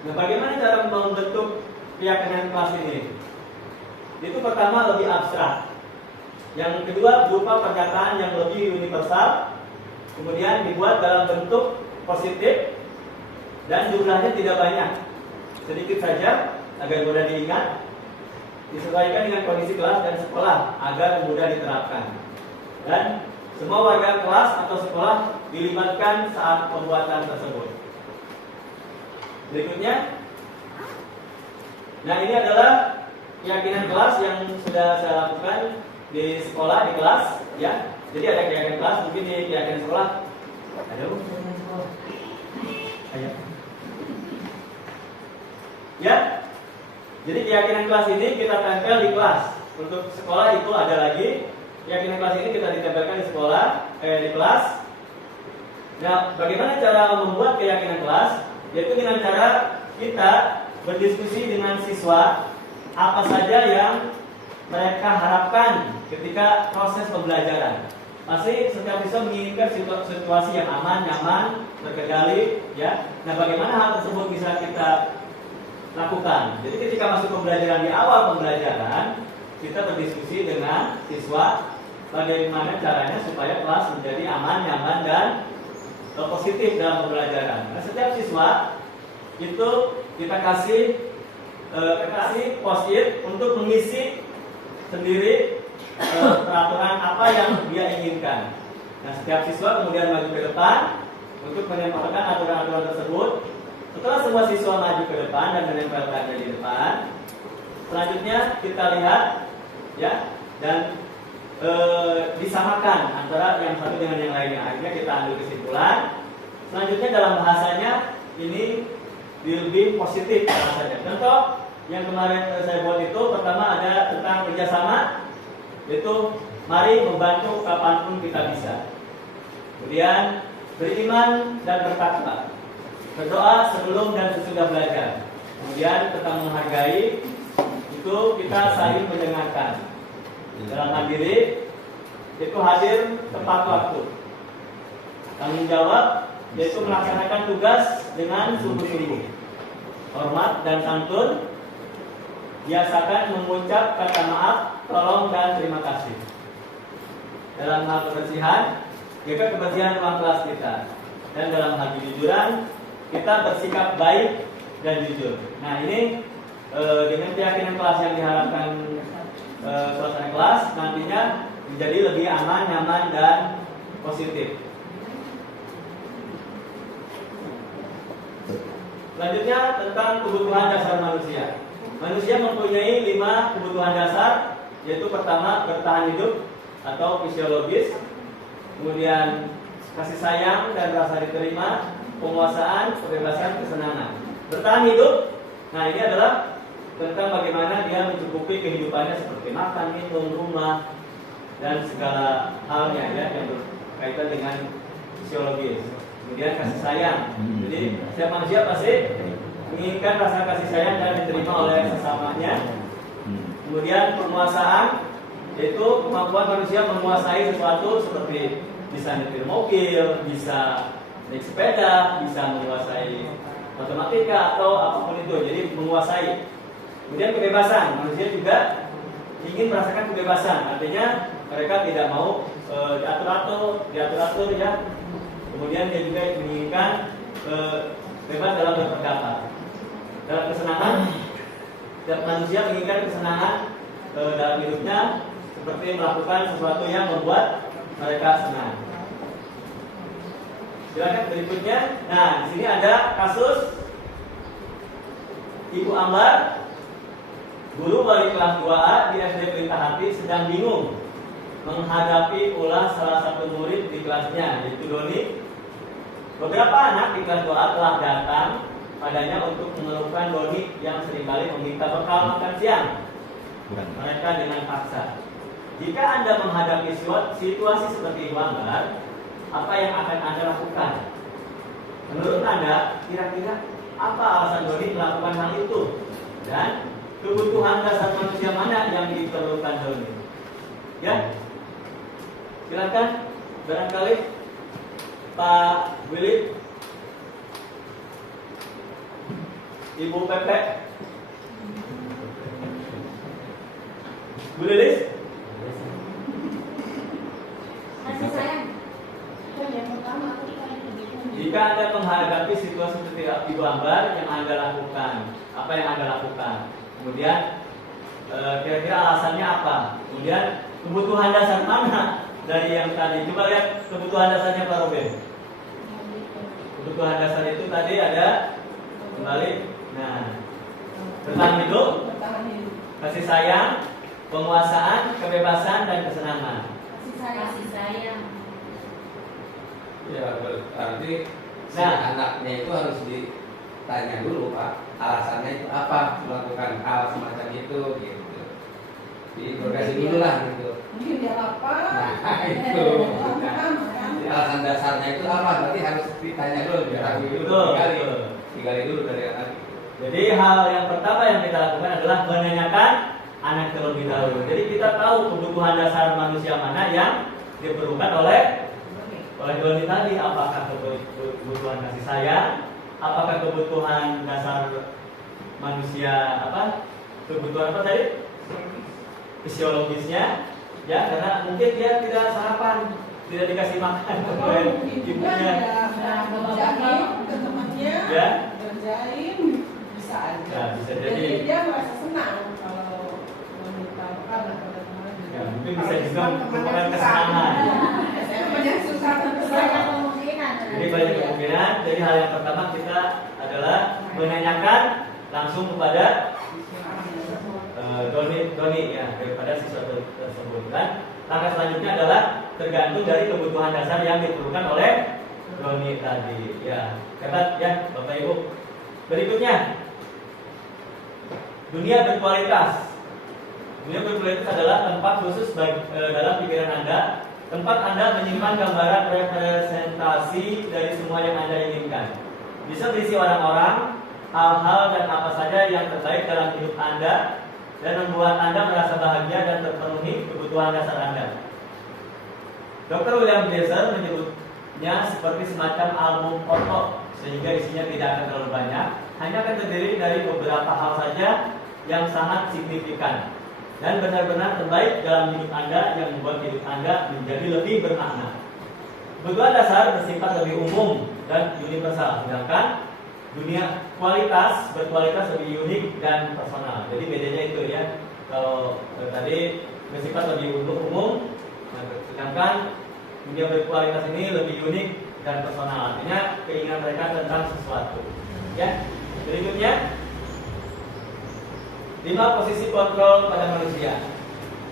Nah, bagaimana cara membentuk keyakinan kelas ini? Itu pertama lebih abstrak. Yang kedua berupa pernyataan yang lebih universal. Kemudian dibuat dalam bentuk positif dan jumlahnya tidak banyak, sedikit saja agar mudah diingat. Disesuaikan dengan kondisi kelas dan sekolah agar mudah diterapkan. Dan semua warga kelas atau sekolah dilibatkan saat pembuatan tersebut. Berikutnya, nah ini adalah keyakinan kelas yang sudah saya lakukan di sekolah, di kelas, ya. Jadi ada keyakinan kelas, mungkin di keyakinan sekolah. Ada keyakinan sekolah. Ayo. Ya. Jadi keyakinan kelas ini kita tempel di kelas. Untuk sekolah itu ada lagi. Keyakinan kelas ini kita ditempelkan di sekolah, di kelas. Nah, bagaimana cara membuat keyakinan kelas? Yaitu dengan cara kita berdiskusi dengan siswa apa saja yang mereka harapkan ketika proses pembelajaran. Pasti setiap siswa menginginkan situasi yang aman, nyaman, terkendali, ya. Nah, bagaimana hal tersebut bisa kita lakukan? Jadi ketika masuk pembelajaran, di awal pembelajaran, kita berdiskusi dengan siswa bagaimana caranya supaya kelas menjadi aman, nyaman, dan positif dalam pembelajaran. Nah, setiap siswa itu kita kasih post-it untuk mengisi sendiri peraturan apa yang dia inginkan. Nah, setiap siswa kemudian maju ke depan untuk menempelkan aturan-aturan tersebut. Setelah semua siswa maju ke depan dan menempelkannya di depan, selanjutnya kita lihat, ya, dan disamakan antara yang satu dengan yang lainnya. Akhirnya kita ambil kesimpulan. Selanjutnya dalam bahasanya ini lebih positif bahasanya. Contoh yang kemarin saya buat itu pertama ada tentang kerjasama, yaitu mari membantu kapanpun kita bisa. Kemudian beriman dan bertakwa, berdoa sebelum dan sesudah belajar. Kemudian tentang menghargai, itu kita saling mendengarkan. Dalam mandiri itu hadir tepat waktu. Tanggung jawab yaitu melaksanakan tugas dengan sungguh-sungguh. Hormat dan santun, biasakan mengucap kata maaf, tolong dan terima kasih. Dalam hal kebersihan, jaga kebersihan ruang kelas kita. Dan dalam hal kejujuran, kita bersikap baik dan jujur. Nah, ini dengan keyakinan kelas yang diharapkan suasana kelas nantinya menjadi lebih aman, nyaman, dan positif. Selanjutnya tentang kebutuhan dasar manusia. Manusia mempunyai 5 kebutuhan dasar, yaitu pertama bertahan hidup atau fisiologis, kemudian kasih sayang dan rasa diterima, penguasaan, kebebasan, kesenangan. Bertahan hidup, nah ini adalah tentang bagaimana dia mencukupi kehidupannya seperti makan, minum, rumah, dan segala halnya, ya, yang berkaitan dengan fisiologis. Kemudian kasih sayang. Jadi setiap manusia pasti menginginkan rasa kasih sayang dan diterima oleh sesamanya. Kemudian penguasaan, yaitu kemampuan manusia menguasai sesuatu seperti bisa nyetir mobil, bisa naik sepeda, bisa menguasai matematika atau apapun itu, jadi menguasai. Kemudian kebebasan, manusia juga ingin merasakan kebebasan, artinya mereka tidak mau diatur-atur ya. Kemudian dia juga menginginkan bebas dalam berpendapat. Dalam kesenangan, setiap manusia menginginkan kesenangan dalam hidupnya, seperti melakukan sesuatu yang membuat mereka senang. Silakan berikutnya. Nah, di sini ada kasus Ibu Ambar, guru wali kelas 2A di SD Pelita Hati, sedang bingung menghadapi ulah salah satu murid di kelasnya, yaitu Doni. Beberapa anak di kelas 2A telah datang padanya untuk mengeluhkan Doni yang seringkali meminta bekal makan siang mereka dengan paksa. Jika Anda menghadapi situasi seperti Ibu Ambar, apa yang akan Anda lakukan? Menurut Anda, kira-kira apa alasan Doni melakukan hal itu? Dan kebutuhan dasar manusia mana yang diperlukan Doni? Ya, silakan. Barangkali Pak Willy, Ibu Pepe, Bu Lilis. Kasih sayang. Jika Anda menghadapi situasi seperti Ibu Ambar, yang Anda lakukan, apa yang Anda lakukan? Kemudian kira-kira alasannya apa? Kemudian kebutuhan dasar mana dari yang tadi? Coba lihat kebutuhan dasarnya Pak Robin. Kebutuhan dasar itu tadi ada kembali. Nah, bertahan hidup, kasih sayang, penguasaan, kebebasan, dan kesenangan. Kasih sayang. Ya berarti si anaknya itu harus ditanya dulu, Pak, alasannya itu apa melakukan hal semacam itu gitu. Diinterogasi dulu lah gitu. Mungkin dia lapar. Nah itu. Jadi alasan dasarnya itu apa? Berarti harus ditanya dulu, digali dulu dari anak. Jadi hal yang pertama yang kita lakukan adalah menanyakan anak terlebih dahulu. Jadi kita tahu kebutuhan dasar manusia mana yang diperlukan oleh Doni tadi. Apakah kebutuhan kasih sayang, apakah kebutuhan dasar manusia, kebutuhan apa tadi? Fisiologisnya, ya, karena mungkin dia tidak sarapan, tidak dikasih makan oleh ibunya. Berjaim ke temannya, Ya. berjaim bisa aja. Ya, bisa jadi. Jadi dia merasa senang kalau meminta bekal kepada temannya. Ya, mungkin bisa juga merupakan kesenangan. Temannya susah Banyak kemungkinan. Jadi banyak kemungkinan. Jadi hal yang pertama kita adalah menanyakan langsung kepada Doni ya, daripada siswa tersebut. Dan langkah selanjutnya adalah tergantung dari kebutuhan dasar yang diperlukan oleh Doni tadi. Ya, hebat ya Bapak Ibu. Berikutnya, dunia berkualitas. Dunia berkualitas adalah tempat khusus dalam pikiran Anda, tempat Anda menyimpan gambaran representasi dari semua yang Anda inginkan. Bisa berisi orang-orang, hal-hal dan apa saja yang terbaik dalam hidup Anda dan membuat Anda merasa bahagia dan terpenuhi kebutuhan dasar Anda. Dr. William Glasser menyebutnya seperti semacam album foto, sehingga isinya tidak akan terlalu banyak, hanya akan terdiri dari beberapa hal saja yang sangat signifikan dan benar-benar terbaik dalam hidup Anda yang membuat hidup Anda menjadi lebih bermakna. Kebutuhan dasar bersifat lebih umum dan universal, sedangkan dunia berkualitas lebih unik dan personal. Jadi bedanya itu ya. Kalau tadi bersifat lebih umum, sedangkan dunia berkualitas ini lebih unik dan personal. Artinya keinginan mereka tentang sesuatu. Ya. Berikutnya, 5 posisi kontrol pada manusia.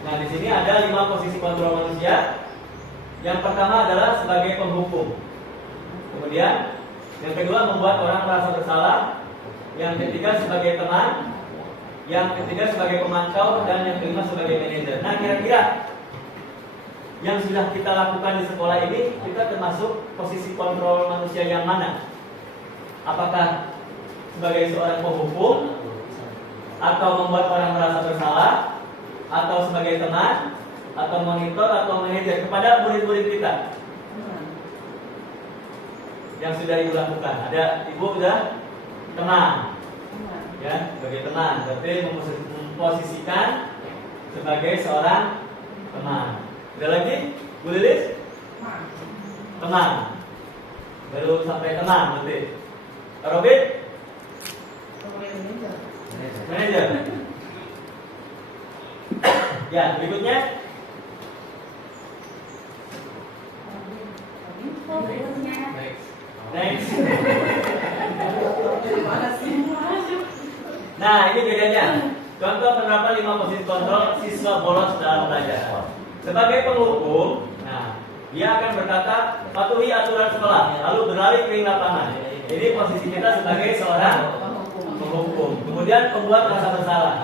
Nah, di sini ada 5 posisi kontrol manusia. Yang pertama adalah sebagai penghukum. Kemudian yang kedua membuat orang merasa bersalah. Yang ketiga sebagai teman. Yang ketiga sebagai pemantau. Dan yang kelima sebagai manajer. Nah, kira-kira yang sudah kita lakukan di sekolah ini, kita termasuk posisi kontrol manusia yang mana? Apakah sebagai seorang penghukum, atau membuat orang merasa bersalah, atau sebagai teman, atau monitor, atau manajer kepada murid-murid kita yang sudah Ibu lakukan? Ada Ibu sudah teman. Ya, sebagai teman. Berarti memposisikan sebagai seorang teman. Ada lagi, Bu Lilis? Teman. Baru sampai teman berarti. Pak Robin? Manajer. Ya, berikutnya. Next. Nah, ini bedanya. Contoh penerapan 5 posisi kontrol siswa bolos dalam belajar. Sebagai penghukum, nah, dia akan berkata patuhi aturan sekolah, lalu berlari keliling lapangan. Ini posisi kita sebagai seorang penghukum. Kemudian pembuat rasa bersalah.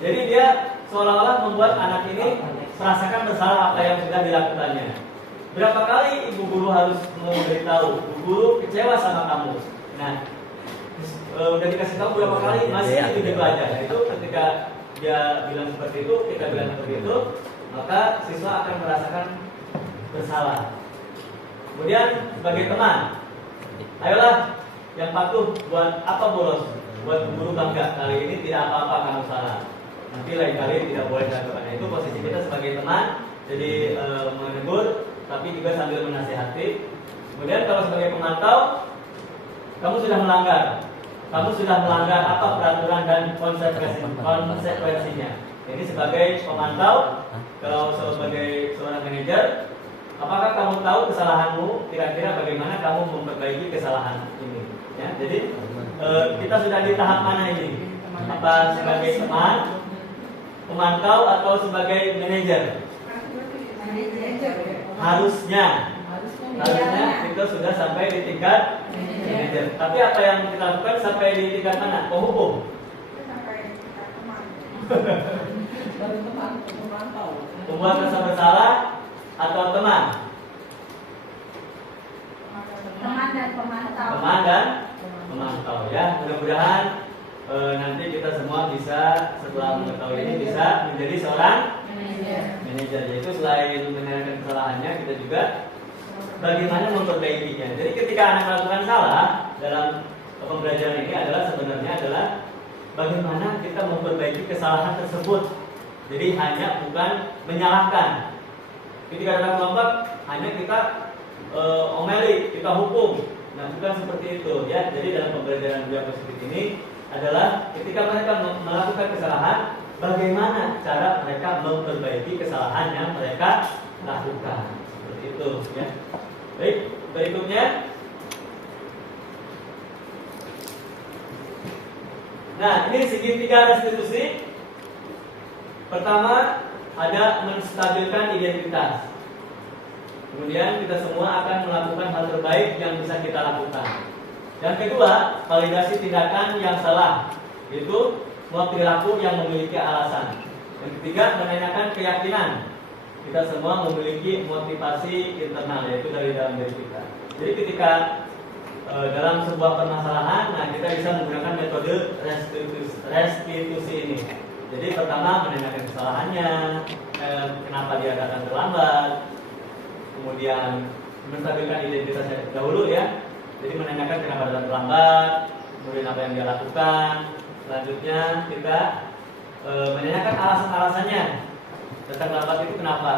Jadi dia seolah-olah membuat anak ini merasakan bersalah apa yang sudah dilakukannya. Berapa kali ibu guru harus memberitahu, ibu guru kecewa sama kamu. Nah, udah dikasih tahu berapa kali masih gitu aja. Itu ketika dia bilang seperti itu, kita bilang seperti itu, maka siswa akan merasakan bersalah. Kemudian sebagai teman, ayolah yang patuh, buat apa bolos, buat guru bangga. Kali ini tidak apa-apa kamu salah. Nanti lain kali tidak boleh dilakukan. Itu posisi kita sebagai teman, jadi menegur, tapi juga sambil menasihati. Kemudian kalau sebagai pemantau, kamu sudah melanggar. Kamu sudah melanggar apa peraturan dan konsekuensinya. Ini sebagai pemantau. Kalau sebagai seorang manajer, apakah kamu tahu kesalahanmu? Kira-kira bagaimana kamu memperbaiki kesalahan ini? Ya, jadi kita sudah di tahap mana ini? Apa sebagai teman, pemantau, atau sebagai manajer? Harusnya kita sudah sampai di tingkat manajer. Tapi apa yang kita lakukan sampai di tingkat mana? Penghukum. Membuat rasa bersalah atau teman? Teman dan pemantau. Teman dan pemantau, ya. Mudah-mudahan nanti kita semua bisa setelah mengetahui ini bisa menjadi seorang manajer. Yaitu selain menyelesaikan kesalahannya, kita juga bagaimana memperbaikinya. Jadi ketika anak melakukan salah dalam pembelajaran ini sebenarnya adalah bagaimana kita memperbaiki kesalahan tersebut. Jadi hanya bukan menyalahkan. Ketika dalam kelompok hanya kita omeli, kita hukum. Nah, bukan seperti itu, ya. Jadi dalam pembelajaran budaya positif ini adalah ketika mereka melakukan kesalahan, bagaimana cara mereka memperbaiki kesalahan yang mereka lakukan. Seperti itu, ya. Baik, berikutnya. Nah, ini segitiga restitusi. Pertama, ada menstabilkan identitas. Kemudian kita semua akan melakukan hal terbaik yang bisa kita lakukan. Yang kedua, validasi tindakan yang salah, yaitu semua perilaku yang memiliki alasan. Yang ketiga, menanyakan keyakinan. Kita semua memiliki motivasi internal, yaitu dari dalam diri kita. Jadi ketika dalam sebuah permasalahan, nah kita bisa menggunakan metode restitusi ini. Jadi pertama menanyakan kesalahannya, kenapa dia datang terlambat. Kemudian menstabilkan identitasnya dahulu, ya. Jadi menanyakan kenapa datang terlambat, kemudian apa yang dia lakukan. Selanjutnya kita menanyakan alasan-alasannya. Datang terlambat itu kenapa?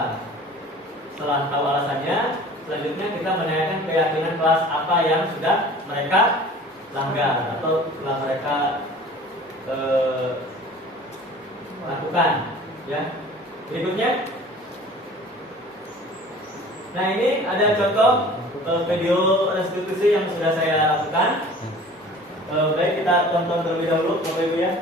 Setelah tahu alasannya, selanjutnya kita menanyakan keyakinan kelas apa yang sudah mereka langgar atau telah mereka lakukan, ya. Berikutnya. Nah, ini ada contoh video restitusi yang sudah saya lakukan. Baik, kita tonton terlebih dahulu, Bapak Ibu, ya.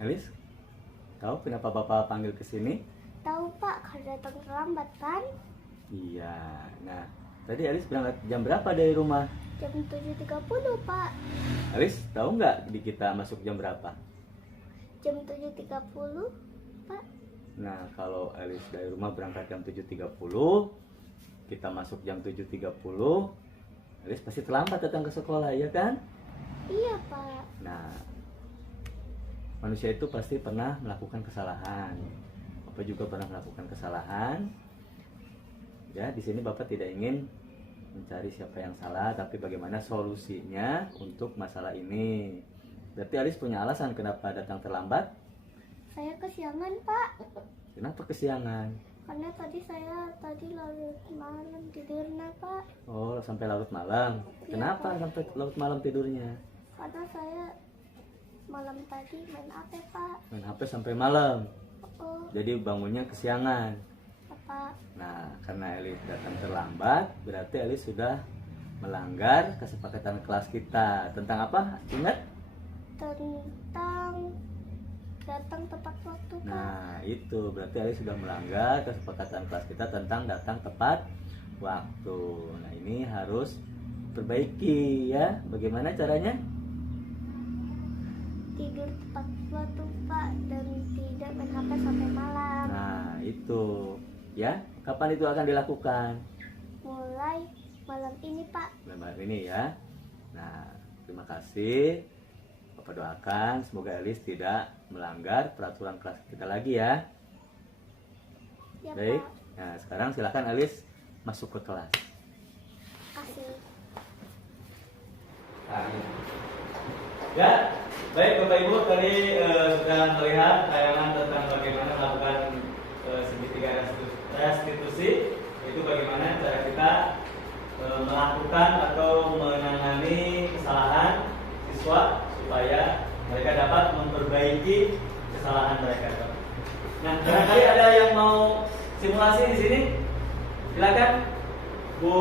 Elis, tahu kenapa Bapak panggil ke sini? Tahu Pak, karena datang terlambat kan? Iya. Nah, tadi Elis berangkat jam berapa dari rumah? Jam 7.30 Pak. Elis, tahu nggak di kita masuk jam berapa? Jam 7.30 Pak. Nah, kalau Elis dari rumah berangkat jam 7.30, kita masuk jam 7.30, Elis pasti terlambat datang ke sekolah, ya kan? Iya, Pak. Nah, manusia itu pasti pernah melakukan kesalahan. Bapak juga pernah melakukan kesalahan. Ya, di sini Bapak tidak ingin mencari siapa yang salah, tapi bagaimana solusinya untuk masalah ini. Berarti Alis punya alasan kenapa datang terlambat? Saya kesiangan, Pak. Kenapa kesiangan? Karena tadi larut malam tidurnya, Pak. Oh, sampai larut malam. Iya, Kenapa Pak. sampai larut malam tidurnya? Karena saya malam tadi main HP, Pak. Main HP sampai malam. Oh, Jadi bangunnya kesiangan. Pak. Nah, karena Elis datang terlambat, berarti Elis sudah melanggar kesepakatan kelas kita. Tentang apa? Ingat? Tentang datang tepat waktu, Pak. Nah, itu berarti Elis sudah melanggar kesepakatan kelas kita tentang datang tepat waktu. Nah, ini harus perbaiki ya. Bagaimana caranya? Tidur tepat waktu, Pak, dan tidak main HP sampai malam. Nah, itu ya. Kapan itu akan dilakukan? Mulai malam ini, Pak. Malam ini ya. Nah, terima kasih. Bapak doakan semoga Elis tidak melanggar peraturan kelas kita lagi ya. Ya, Baik. Pak. Nah, sekarang silakan Elis masuk ke kelas. Kasih. Ya, baik Bapak Ibu, tadi sudah melihat tayangan tentang bagaimana melakukan segitiga restitusi. Itu bagaimana cara kita melakukan atau menangani kesalahan siswa supaya mereka dapat memperbaiki kesalahan mereka. Nah, barangkali ada yang mau simulasi di sini, silakan Bu.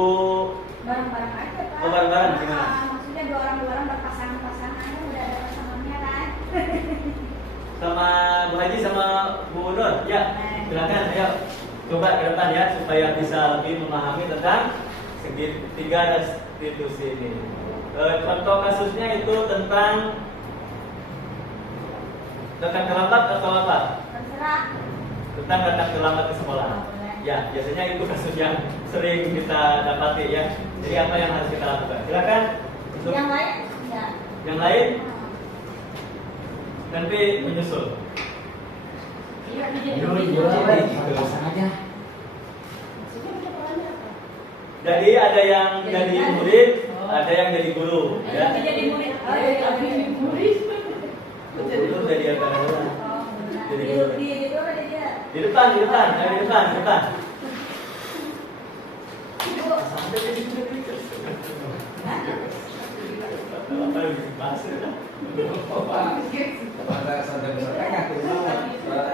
Bareng-bareng aja, Pak. Oh, bareng-bareng, gimana? Maksudnya dua orang berpasangan-pasangan kan udah ada pasangannya kan. Sama Bu Haji sama Bu Nur, ya silakan, ayo coba ke depan ya supaya bisa lebih memahami tentang segitiga restitusi ini. Contoh kasusnya itu tentang datang terlambat atau apa? Terserah. Tentang datang terlambat ke sekolah. Ya, biasanya itu kasus yang sering kita dapati ya. Jadi apa yang harus kita lakukan? Silakan. Untuk Yang lain? Ya. yang lain nanti menyusul. Iya, Jadi ada yang jadi murid, ada yang jadi guru. Ya. Jadi murid. Oh, jadi murid. Guru jadi apa? Jadi guru. Di depan, ayo di depan. Sampai jadi guru. Apa yang dibahas ya? Pada sampai bertanya tuh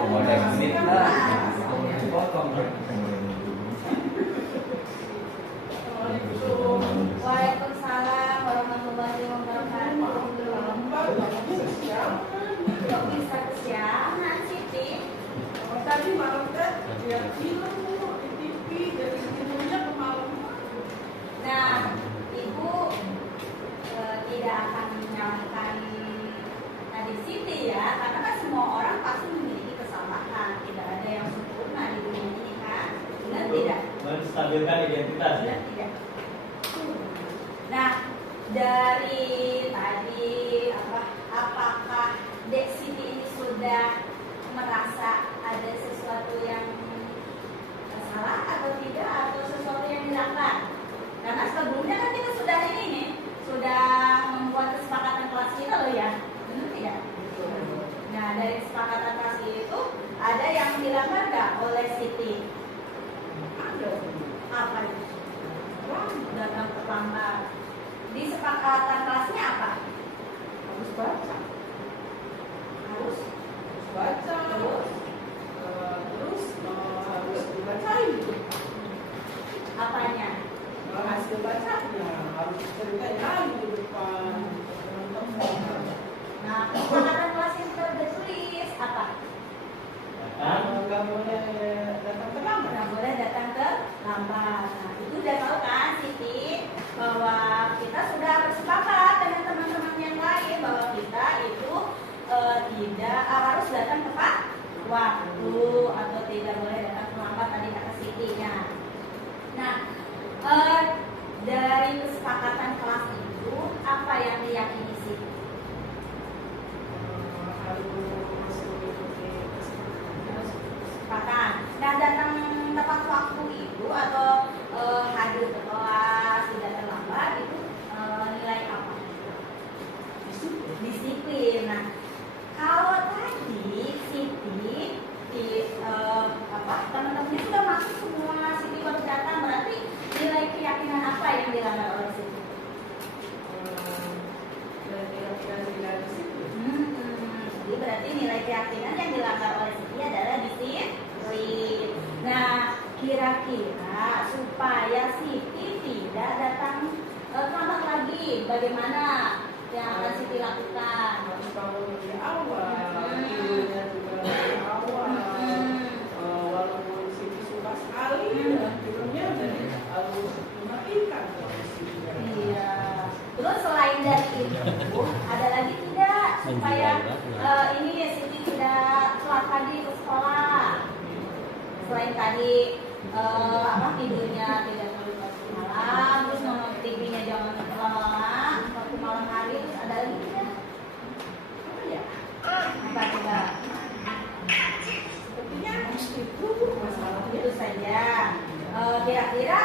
mau ada menit lah, potong. Waalaikumsalam warahmatullahi wabarakatuh. Kok bisa kesiangan sih, Ti? Tadi malam kan dia film di TV jadi tidurnya ke malam. Nah, Ibu tidak akan menyalahkan tadi Siti ya, karena kan semua orang pasti memiliki kesalahan, tidak ada yang sempurna di dunia ini kan, benar tidak? Menstabilkan identitas ya. Benar tidak? Nah, dari tadi apakah Dek Siti ini sudah merasa ada sesuatu yang salah atau tidak, atau sesuatu yang dilanggar? Karena sebelumnya kan kita sudah ini nih, sudah membuat kesepakatan kelas kita loh ya, benar tidak? Nah, dari kesepakatan kelas itu ada yang dilanggar nggak oleh Siti? Ada. Apa itu? Datang terlambat. Di kesepakatan kelasnya apa? Harus baca. Harus Baca. terus Terus harus dibacain. apanya? Hasil bacanya harus ceritain di depan teman-teman. Nah, kesepakatan kelas yang kita udah tulis apa? Nggak boleh datang terlambat. Nggak boleh datang terlambat. Nah, itu udah tahu kan Siti bahwa kita sudah bersepakat dengan teman-teman yang lain bahwa kita itu tidak harus datang tepat waktu atau tidak boleh datang terlambat tadi kata Siti. Nah, Dari kesepakatan kelas itu apa yang diyakini sih? Kesepakatan. Nah, datang tepat waktu itu atau hadir ke kelas tidak terlambat itu nilai apa? Disiplin. Nah, kalau tadi Siti di teman-temannya sudah masuk semua, Siti baru datang, berarti nilai keyakinan apa yang dilanggar oleh Siti? Jadi berarti nilai keyakinan yang dilanggar oleh Siti adalah disiplin. Nah, kira-kira supaya Siti tidak datang terlambat lagi, bagaimana yang akan Siti lakukan? Harus bangun lebih awal, tidurnya juga lebih awal. Walaupun Siti suka sekali dengan tidurnya, jadi harus mematikan televisinya. Iya. Terus selain dari itu, ada lagi tidak supaya ini ya Siti tidak telat pagi ke sekolah? Selain tadi tidurnya tidak terlalu malam, terus nonton TV-nya jangan lama-lama waktu malam hari, terus ada lagi tidak? Apa ya? Apa coba? Sepertinya itu masalahnya. Itu saja. Kira-kira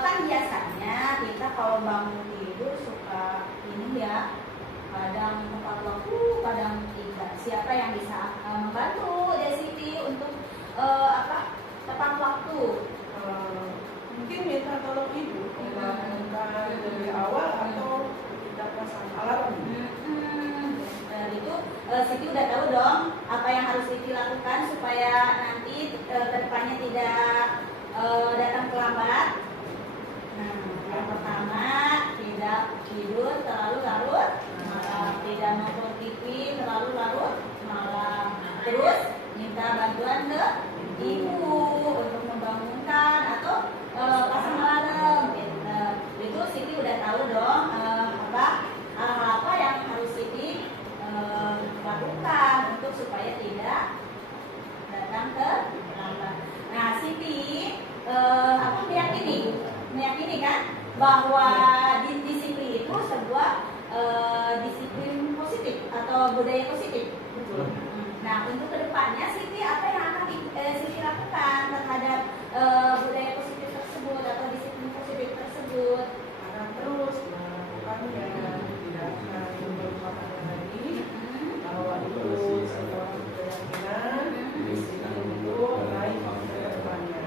kan biasanya kita kalau bangun tidur suka ini ya, kadang tepat waktu, kadang tidak. Siapa yang bisa membantu Siti untuk tepat waktu? Mungkin minta tolong ibu membangunkan lebih awal atau kita pasang alarm. Dan itu Siti udah tahu dong apa yang harus Siti lakukan supaya nanti kedepannya tidak datang terlambat. Nah, yang pertama tidak tidur terlalu larut malam, tidak nonton TV terlalu larut malam. Terus minta bantuan ke ibu untuk membangunkan atau pasang alarm. Itu Siti udah tahu dong hal-hal apa yang harus Siti lakukan untuk supaya tidak datang terlambat. Nah, Siti meyakini kan bahwa disiplin itu sebuah disiplin positif atau budaya positif. Nah, untuk kedepannya Siti apa yang akan Siti lakukan terhadap budaya positif tersebut atau disiplin positif tersebut? Akan terus melakukannya, tidak akan melupakannya lagi. Bahwa itu sebuah keyakinan, disiplin itu baik ke depannya.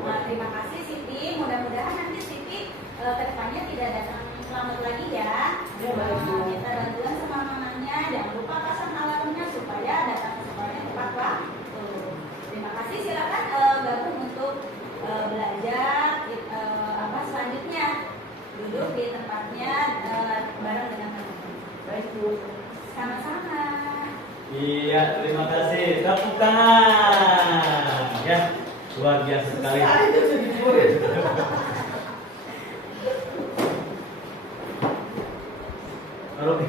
Nah, terima kasih Siti. Mudah-mudahan nanti Siti kedepannya tidak datang selamat lagi ya. Kita bantuan sama mamanya, jangan lupa pasang alarmnya supaya datang ke sekolahnya tepat waktu. Terima kasih. Silakan gabung untuk belajar selanjutnya. Duduk di tempatnya bareng dengan teman-teman. Baik, Bu. Sama-sama. Iya, terima kasih. Tepuk tangan. Ya, luar biasa sekali. Oke.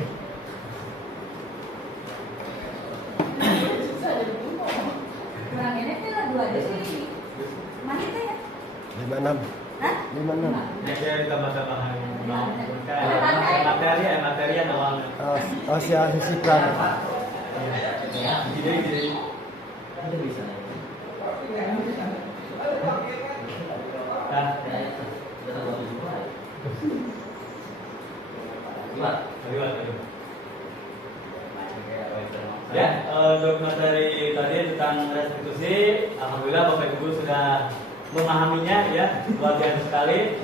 Kurang enak lah 2 aja sih. Mana itu ya? 56. Hah? 56. Saya tambah-tambahan materi yang awalnya. Oh, si Pran. Jadi. Ada bisa. Nah, ya, untuk materi tadi tentang restitusi, alhamdulillah Bapak Ibu sudah memahaminya ya, luar biasa sekali.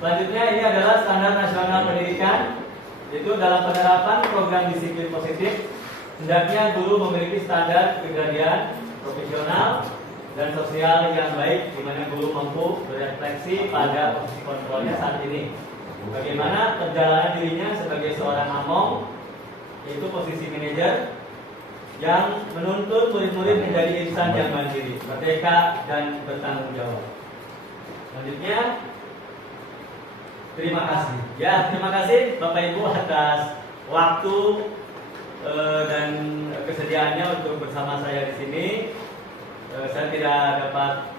Selanjutnya ini adalah standar nasional pendidikan, yaitu dalam penerapan program disiplin positif, hendaknya guru memiliki standar kepribadian profesional dan sosial yang baik, di mana guru mampu berefleksi pada posisi kontrolnya saat ini. Bagaimana perjalanan dirinya sebagai seorang among, yaitu posisi manajer yang menuntut murid-murid menjadi insan yang mandiri, merdeka dan bertanggung jawab. Selanjutnya, terima kasih. Ya, terima kasih Bapak Ibu atas waktu dan kesediaannya untuk bersama saya di sini. Saya tidak dapat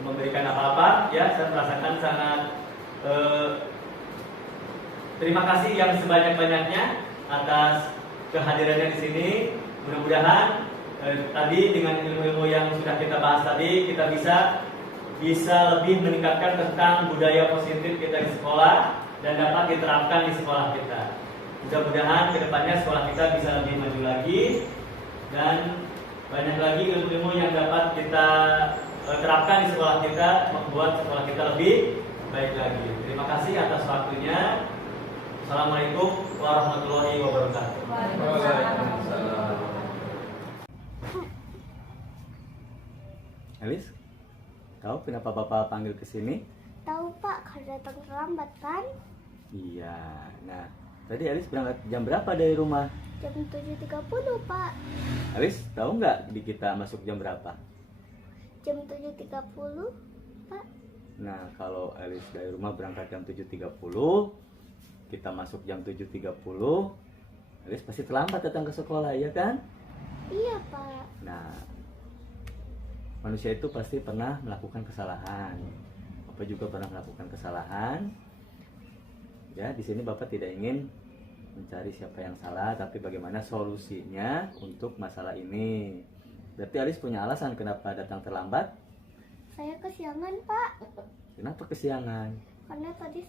memberikan apa-apa, ya. Saya merasakan sangat terima kasih yang sebanyak-banyaknya atas kehadirannya di sini. Mudah-mudahan tadi dengan ilmu-ilmu yang sudah kita bahas tadi, kita bisa lebih meningkatkan tentang budaya positif kita di sekolah dan dapat diterapkan di sekolah kita. Mudah-mudahan kedepannya sekolah kita bisa lebih maju lagi dan banyak lagi ilmu-ilmu yang dapat kita terapkan di sekolah kita, membuat sekolah kita lebih baik lagi. Terima kasih atas waktunya. Assalamualaikum warahmatullahi wabarakatuh. Elis, tahu kenapa Bapak panggil ke sini? Tahu Pak, karena datang terlambat kan? Iya. Nah, tadi Elis berangkat jam berapa dari rumah? Jam 7.30 Pak. Elis, tahu nggak di kita masuk jam berapa? Jam 7.30 Pak. Nah, kalau Elis dari rumah berangkat jam 7.30, kita masuk jam 7.30, Elis pasti terlambat datang ke sekolah, ya kan? Iya Pak. Nah, manusia itu pasti pernah melakukan kesalahan. Bapak juga pernah melakukan kesalahan. Ya, di sini Bapak tidak ingin mencari siapa yang salah, tapi bagaimana solusinya untuk masalah ini. Berarti Alis punya alasan kenapa datang terlambat? Saya kesiangan Pak. Kenapa kesiangan? Karena tadi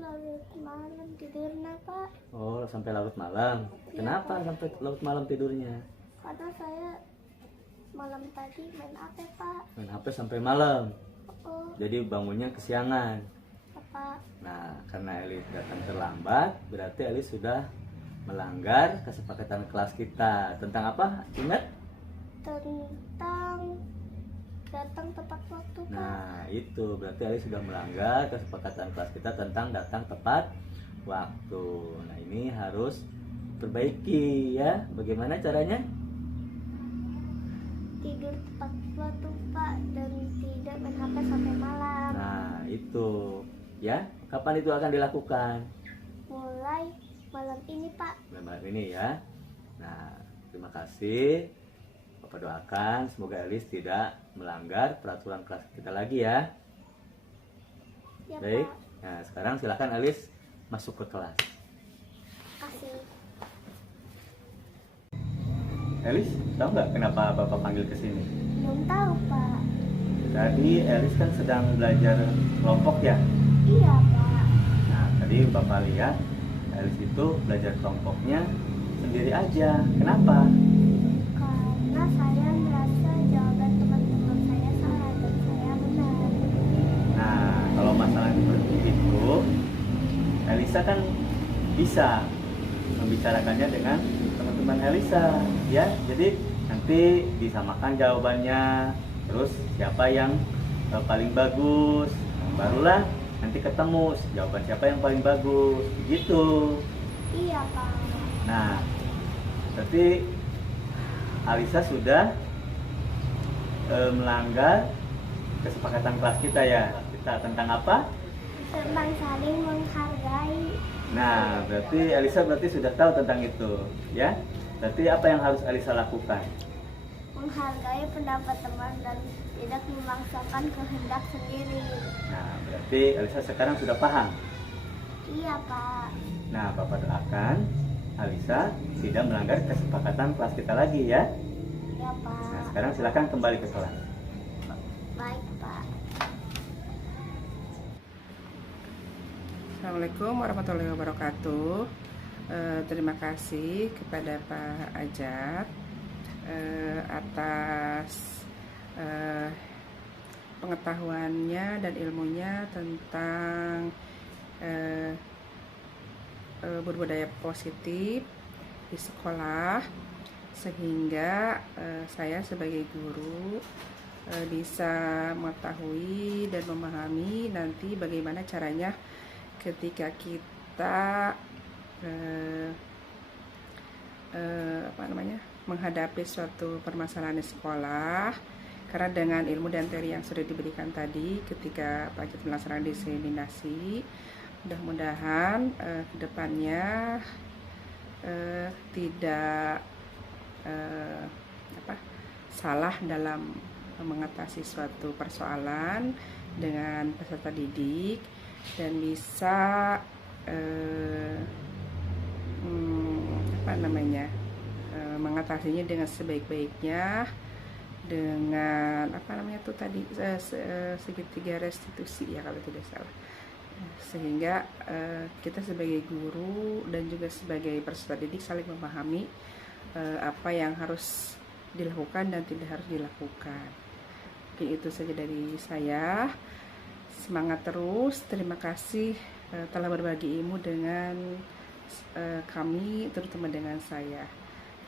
larut malam tidurnya Pak. Oh, sampai larut malam. Iya, Kenapa Pak. sampai larut malam tidurnya? Karena saya malam tadi main HP Pak. Main HP sampai malam. Oh, Jadi bangunnya kesiangan. Pak. Nah, karena Elis datang terlambat, berarti Elis sudah melanggar kesepakatan kelas kita. Tentang apa? Ingat? Tentang datang tepat waktu Pak. Nah, itu berarti Elis sudah melanggar kesepakatan kelas kita tentang datang tepat waktu. Nah, ini harus perbaiki ya. Bagaimana caranya? Tidur tepat waktu Pak dan tidak main HP sampai malam. Nah, itu ya. Kapan itu akan dilakukan? Mulai malam ini Pak. Malam ini ya. Nah, terima kasih. Bapak doakan semoga Elis tidak melanggar peraturan kelas kita lagi ya. Ya Baik. Pak. Nah, sekarang silakan Elis masuk ke kelas. Kasih. Elis, tahu nggak kenapa Bapak panggil ke sini? Belum tahu Pak. Tadi Elis kan sedang belajar kelompok ya. Iya Pak. Nah, tadi Bapak lihat Elis itu belajar kelompoknya sendiri aja. Kenapa? Karena saya merasa jawaban teman-teman saya salah dan saya benar. Nah, kalau masalah seperti itu, Elisa kan bisa membicarakannya dengan teman-teman Elisa, ya. Jadi nanti disamakan jawabannya, terus siapa yang paling bagus, barulah nanti ketemu jawaban siapa yang paling bagus, begitu. Iya Pak. Nah, berarti Alisa sudah melanggar kesepakatan kelas kita ya. Kita tentang apa? Tentang saling menghargai. Nah, berarti Alisa sudah tahu tentang itu, ya. Berarti apa yang harus Alisa lakukan? Menghargai pendapat teman dan tidak memaksakan kehendak sendiri. Nah, berarti Alisa sekarang sudah paham. Iya Pak. Nah, Bapak doakan Alisa tidak melanggar kesepakatan kelas kita lagi ya. Iya Pak. Nah, sekarang silakan kembali ke kelas. Baik Pak. Assalamualaikum warahmatullahi wabarakatuh. Terima kasih kepada Pak Ajar atas pengetahuannya dan ilmunya tentang berbudaya positif di sekolah, sehingga saya sebagai guru bisa mengetahui dan memahami nanti bagaimana caranya ketika kita menghadapi suatu permasalahan di sekolah. Karena dengan ilmu dan teori yang sudah diberikan tadi ketika Pak Ajat melaksanakan diseminasi, mudah-mudahan kedepannya tidak salah dalam mengatasi suatu persoalan dengan peserta didik dan bisa mengatasinya dengan sebaik-baiknya dengan segitiga restitusi ya kalau tidak salah, sehingga kita sebagai guru dan juga sebagai peserta didik saling memahami apa yang harus dilakukan dan tidak harus dilakukan. Oke, itu saja dari saya. Semangat terus, terima kasih telah berbagi ilmu dengan kami, terutama dengan saya.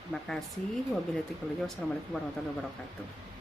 Terima kasih. Wabillahi taufiq wal hidayah. Wassalamualaikum warahmatullahi wabarakatuh.